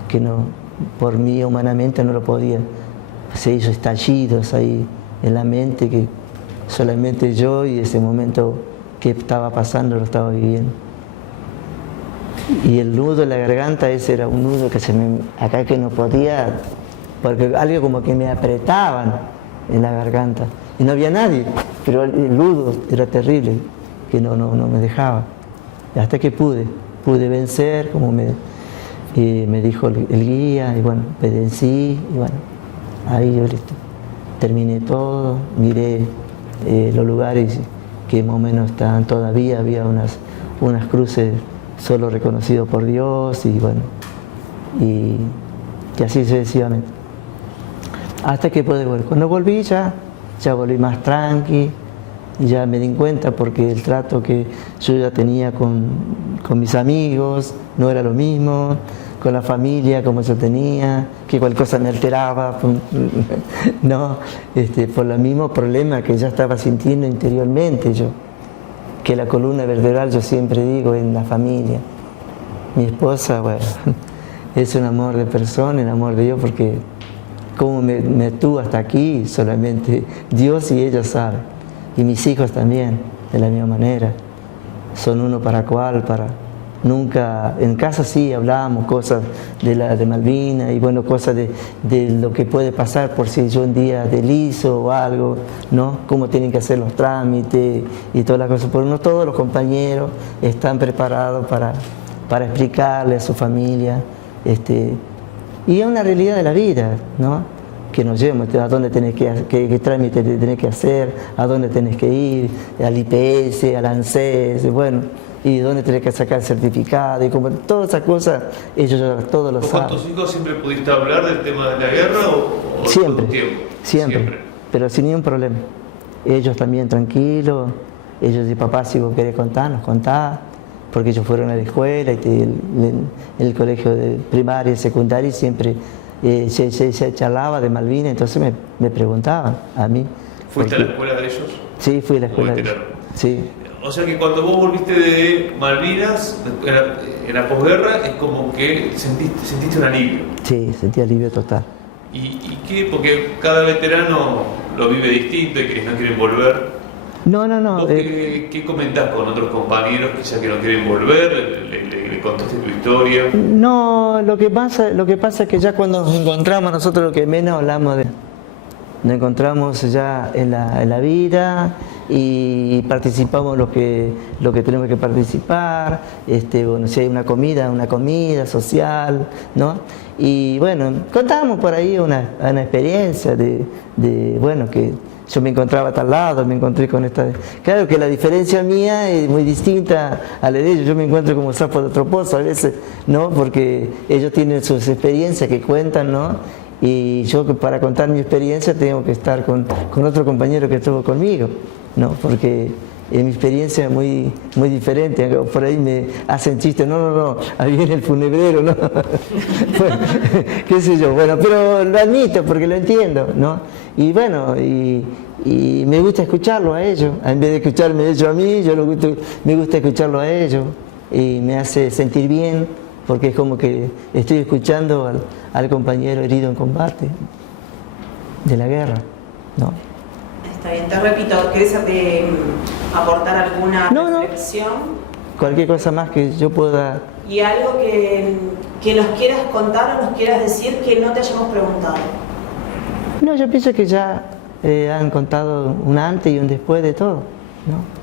que no, por mí humanamente no lo podía. Se hizo estallidos ahí en la mente, que solamente yo y ese momento que estaba pasando lo estaba viviendo. Y el nudo en la garganta, ese era un nudo que acá que no podía, porque algo como que me apretaban en la garganta. Y no había nadie, pero el nudo era terrible, que no me dejaba. Hasta que pude vencer, como me dijo el guía, y bueno, obedecí, y bueno, ahí yo listo. Terminé todo, miré los lugares que más o menos estaban todavía, había unas cruces solo reconocidos por Dios, y bueno, y así sucesivamente. Hasta que pude volver. Cuando volví ya volví más tranqui, ya me di cuenta, porque el trato que yo ya tenía con mis amigos no era lo mismo, con la familia como yo tenía, que cualquier cosa me alteraba, no, por los mismos problemas que ya estaba sintiendo interiormente yo, que la columna vertebral, yo siempre digo, en la familia. Mi esposa, bueno, es un amor de persona, un amor de Dios, porque cómo me tuvo hasta aquí, solamente Dios y ella saben. Y mis hijos también, de la misma manera. Son uno para cual, nunca, en casa sí hablábamos cosas de Malvinas, y bueno, cosas de lo que puede pasar por si yo un día deslizo o algo, ¿no? Cómo tienen que hacer los trámites y todas las cosas. Pero no todos los compañeros están preparados para explicarle a su familia, y es una realidad de la vida, ¿no? Que nos llevemos a dónde tenés qué trámite tenés que hacer, a dónde tenés que ir, al IPS, al ANSES, bueno, y dónde tenés que sacar el certificado, y como todas esas cosas, ellos ya todos lo saben. ¿Con tus hijos siempre pudiste hablar del tema de la guerra o siempre, todo el tiempo? Siempre, pero sin ningún problema. Ellos también tranquilos, ellos y papá, si vos querés contar, nos contás, porque ellos fueron a la escuela, en el colegio de primaria y secundaria, y siempre se charlaba de Malvinas, entonces me preguntaban a mí. ¿Fuiste a la escuela de ellos? Sí, fui a la escuela de ellos. Sí. O sea que cuando vos volviste de Malvinas, en la posguerra, es como que sentiste un alivio. Sí, sentí alivio total. ¿Y qué? Porque cada veterano lo vive distinto y que no quieren volver. No. ¿Vos qué comentás con otros compañeros quizá que no quieren volver? ¿Le contaste tu historia? No, lo que pasa es que ya cuando nos encontramos, nosotros lo que menos hablamos nos encontramos ya en la vida, y participamos lo que tenemos que participar, bueno, si hay una comida social, ¿no? Y bueno, contamos por ahí una experiencia bueno, que yo me encontraba a tal lado, me encontré con esta. Claro que la diferencia mía es muy distinta a la de ellos. Yo me encuentro como sapo de otro pozo a veces, ¿no? Porque ellos tienen sus experiencias que cuentan, ¿no? Y yo, para contar mi experiencia, tengo que estar con otro compañero que estuvo conmigo, ¿no? Porque mi experiencia es muy diferente. Por ahí me hacen chistes, no, ahí viene el funebrero, ¿no? Bueno, qué sé yo, bueno, pero lo admito porque lo entiendo, ¿no? Y bueno, y me gusta escucharlo a ellos, en vez de escucharme ellos a mí, me gusta escucharlo a ellos, y me hace sentir bien, porque es como que estoy escuchando al compañero herido en combate de la guerra, ¿no? Está bien, te repito, ¿querés aportar alguna reflexión? Cualquier cosa más que yo pueda y algo que nos quieras contar o nos quieras decir que no te hayamos preguntado. No, yo pienso que ya han contado un antes y un después de todo, ¿no?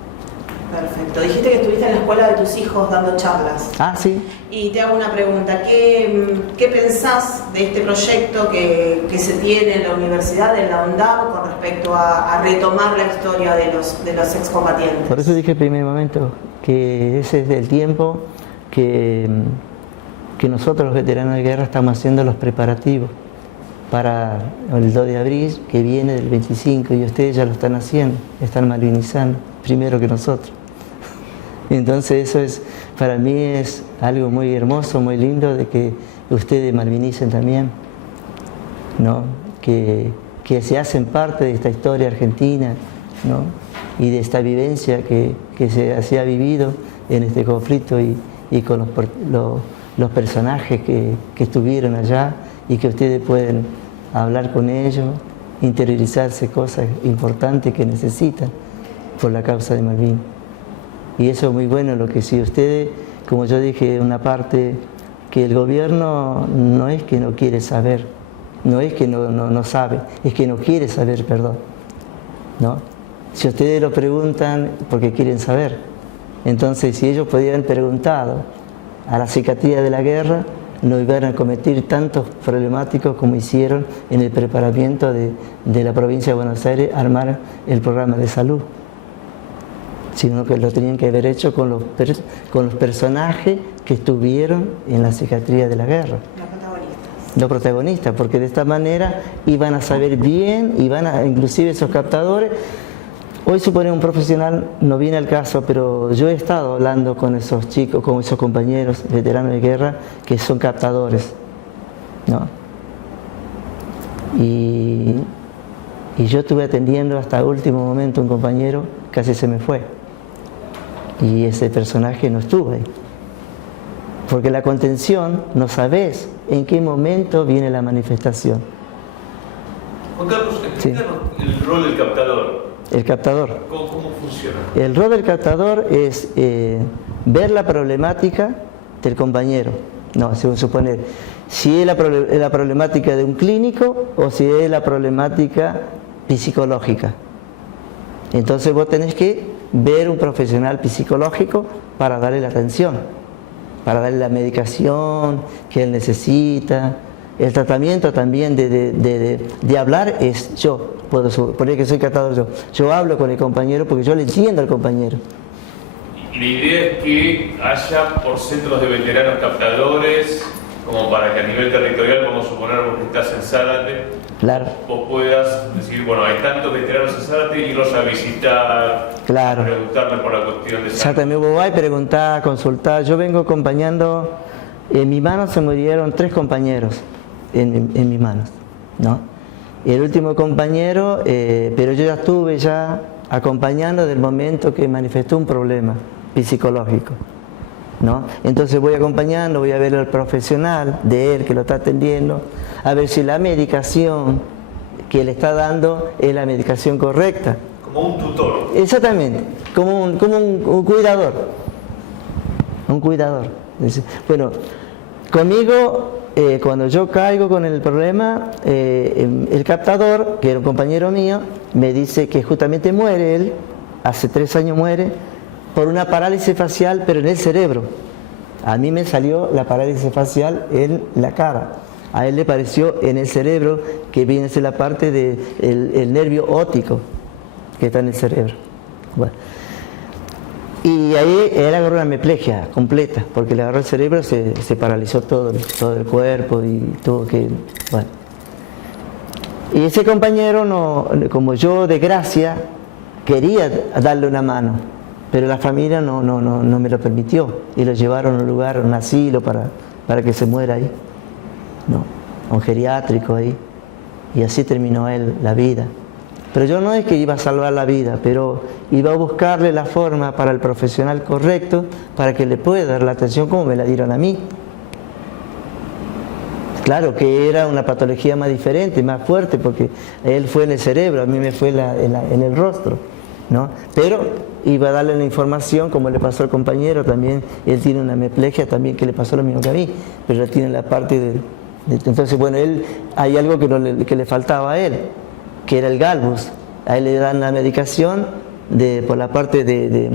Perfecto. Dijiste que estuviste en la escuela de tus hijos dando charlas. Ah, sí. Y te hago una pregunta. ¿Qué pensás de este proyecto que se tiene en la universidad, en la UNDAB, con respecto a retomar la historia de los excombatientes? Por eso dije en primer momento que ese es el tiempo que nosotros los veteranos de guerra estamos haciendo los preparativos para el 2 de abril que viene del 25 y ustedes ya lo están haciendo, están malvinizando primero que nosotros. Entonces eso es, para mí es algo muy hermoso, muy lindo de que ustedes malvinicen también, ¿no? Que se hacen parte de esta historia argentina, ¿no? Y de esta vivencia que se ha vivido en este conflicto y con los personajes que estuvieron allá y que ustedes pueden hablar con ellos, interiorizarse cosas importantes que necesitan por la causa de Malvinas. Y eso es muy bueno, lo que sí ustedes, como yo dije, una parte que el gobierno no es que no quiere saber, no es que no sabe, es que no quiere saber, perdón, ¿no? Si ustedes lo preguntan porque quieren saber, entonces si ellos podían haber preguntado a la cicatriz de la guerra, no iban a cometer tantos problemáticos como hicieron en el preparamiento de la provincia de Buenos Aires, armar el programa de salud, sino que lo tenían que haber hecho con los personajes que estuvieron en la cicatriz de la guerra. Los protagonistas, porque de esta manera iban a saber bien, inclusive esos captadores. Hoy supone un profesional, no viene al caso, pero yo he estado hablando con esos chicos, con esos compañeros veteranos de guerra que son captadores, ¿no? Y yo estuve atendiendo hasta el último momento un compañero, casi se me fue. Y ese personaje no estuvo ahí. Porque la contención, no sabés en qué momento viene la manifestación. Juan Carlos, explícanos el rol del captador. El captador. ¿Cómo funciona? El rol del captador es ver la problemática del compañero. No, según suponer, si es la problemática de un clínico o si es la problemática psicológica. Entonces vos tenés que ver un profesional psicológico para darle la atención, para darle la medicación que él necesita. El tratamiento también de hablar es yo. Puedo suponer que soy captador yo hablo con el compañero porque yo le entiendo al compañero. Y la idea es que haya por centros de veteranos captadores, como para que a nivel territorial, vamos a suponer vos que estás en Zárate, claro, vos puedas decir, bueno, hay tantos veteranos en Zárate, irlos a visitar, claro, preguntarle por la cuestión de exactamente, vos vas a preguntar, consultar. Yo vengo acompañando, en mi mano se murieron 3 compañeros, en mis manos, ¿no? El último compañero, pero yo ya estuve acompañando del momento que manifestó un problema psicológico, ¿no? Entonces voy acompañando, voy a ver al profesional de él que lo está atendiendo, a ver si la medicación que le está dando es la medicación correcta. Como un tutor. Exactamente, como un cuidador. Un cuidador. Bueno, conmigo, cuando yo caigo con el problema, el captador, que era un compañero mío, me dice que justamente muere él, hace 3 años muere, por una parálisis facial, pero en el cerebro. A mí me salió la parálisis facial en la cara. A él le pareció en el cerebro, que viene a ser la parte del nervio óptico que está en el cerebro. Bueno. Y ahí él agarró una hemiplegia completa, porque le agarró el cerebro, se paralizó todo el cuerpo y tuvo que... Bueno. Y ese compañero, no, como yo de gracia, quería darle una mano, pero la familia no me lo permitió y lo llevaron a un lugar, un asilo para que se muera ahí, no, a un geriátrico ahí, y así terminó él la vida. Pero yo no es que iba a salvar la vida, pero iba a buscarle la forma para el profesional correcto para que le pueda dar la atención como me la dieron a mí. Claro que era una patología más diferente, más fuerte, porque él fue en el cerebro, a mí me fue en el rostro, ¿no? Pero iba a darle la información, como le pasó al compañero también. Él tiene una hemiplegia también que le pasó lo mismo que a mí, pero él tiene la parte entonces, bueno, él hay algo que le faltaba a él, que era el galbus. A él le dan la medicación por la parte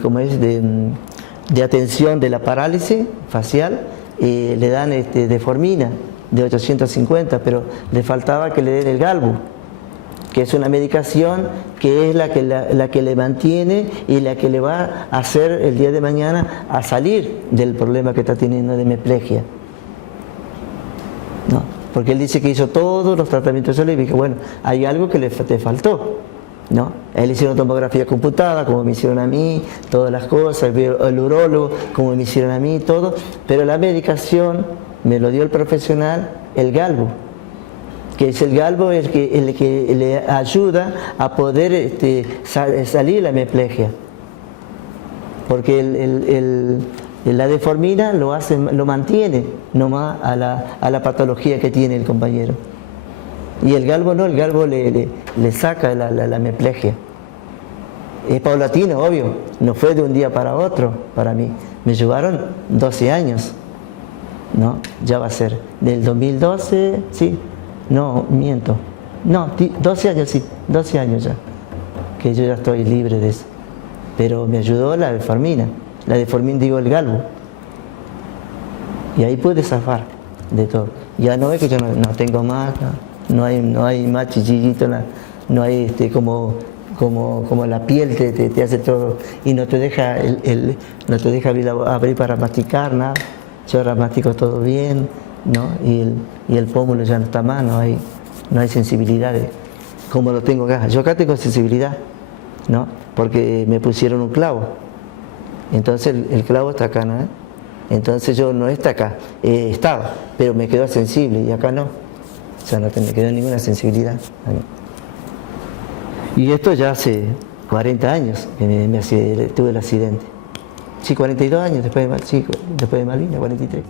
¿cómo es? De atención de la parálisis facial, y le dan deformina de 850, pero le faltaba que le den el galbus, que es una medicación que es la que le mantiene y la que le va a hacer el día de mañana a salir del problema que está teniendo de hemiplegia. No, porque él dice que hizo todos los tratamientos solo y dije, bueno, hay algo que te faltó, ¿no? A él le hicieron tomografía computada, como me hicieron a mí, todas las cosas, el urólogo, como me hicieron a mí, todo, pero la medicación me lo dio el profesional, el galbo, que es el galbo el que le ayuda a poder salir la hemiplegia, porque la deformina lo mantiene nomás a la patología que tiene el compañero. Y el galbo no, el galbo le saca la hemiplegia. Es paulatino, obvio, no fue de un día para otro para mí. Me llevaron 12 años, ¿no? Ya va a ser del 2012, sí, no, miento. No, 12 años, sí, 12 años ya, que yo ya estoy libre de eso. Pero me ayudó la deformina. La deformina, digo, el galbo. Y ahí pude zafar de todo. Ya no es que yo no tengo más, no hay más chichillito, no hay como la piel te hace todo y no te deja no te deja abrir para masticar nada. Yo ahora mastico todo bien, ¿no? Y el pómulo ya no está más, no hay sensibilidad como lo tengo acá. Yo acá tengo sensibilidad, ¿no? Porque me pusieron un clavo. Entonces el clavo está acá, ¿no? Entonces yo no está acá, estaba, pero me quedó sensible y acá no. O sea, no me quedó ninguna sensibilidad. Y esto ya hace 40 años que tuve el accidente. Sí, 42 años después de Malvinas, 43.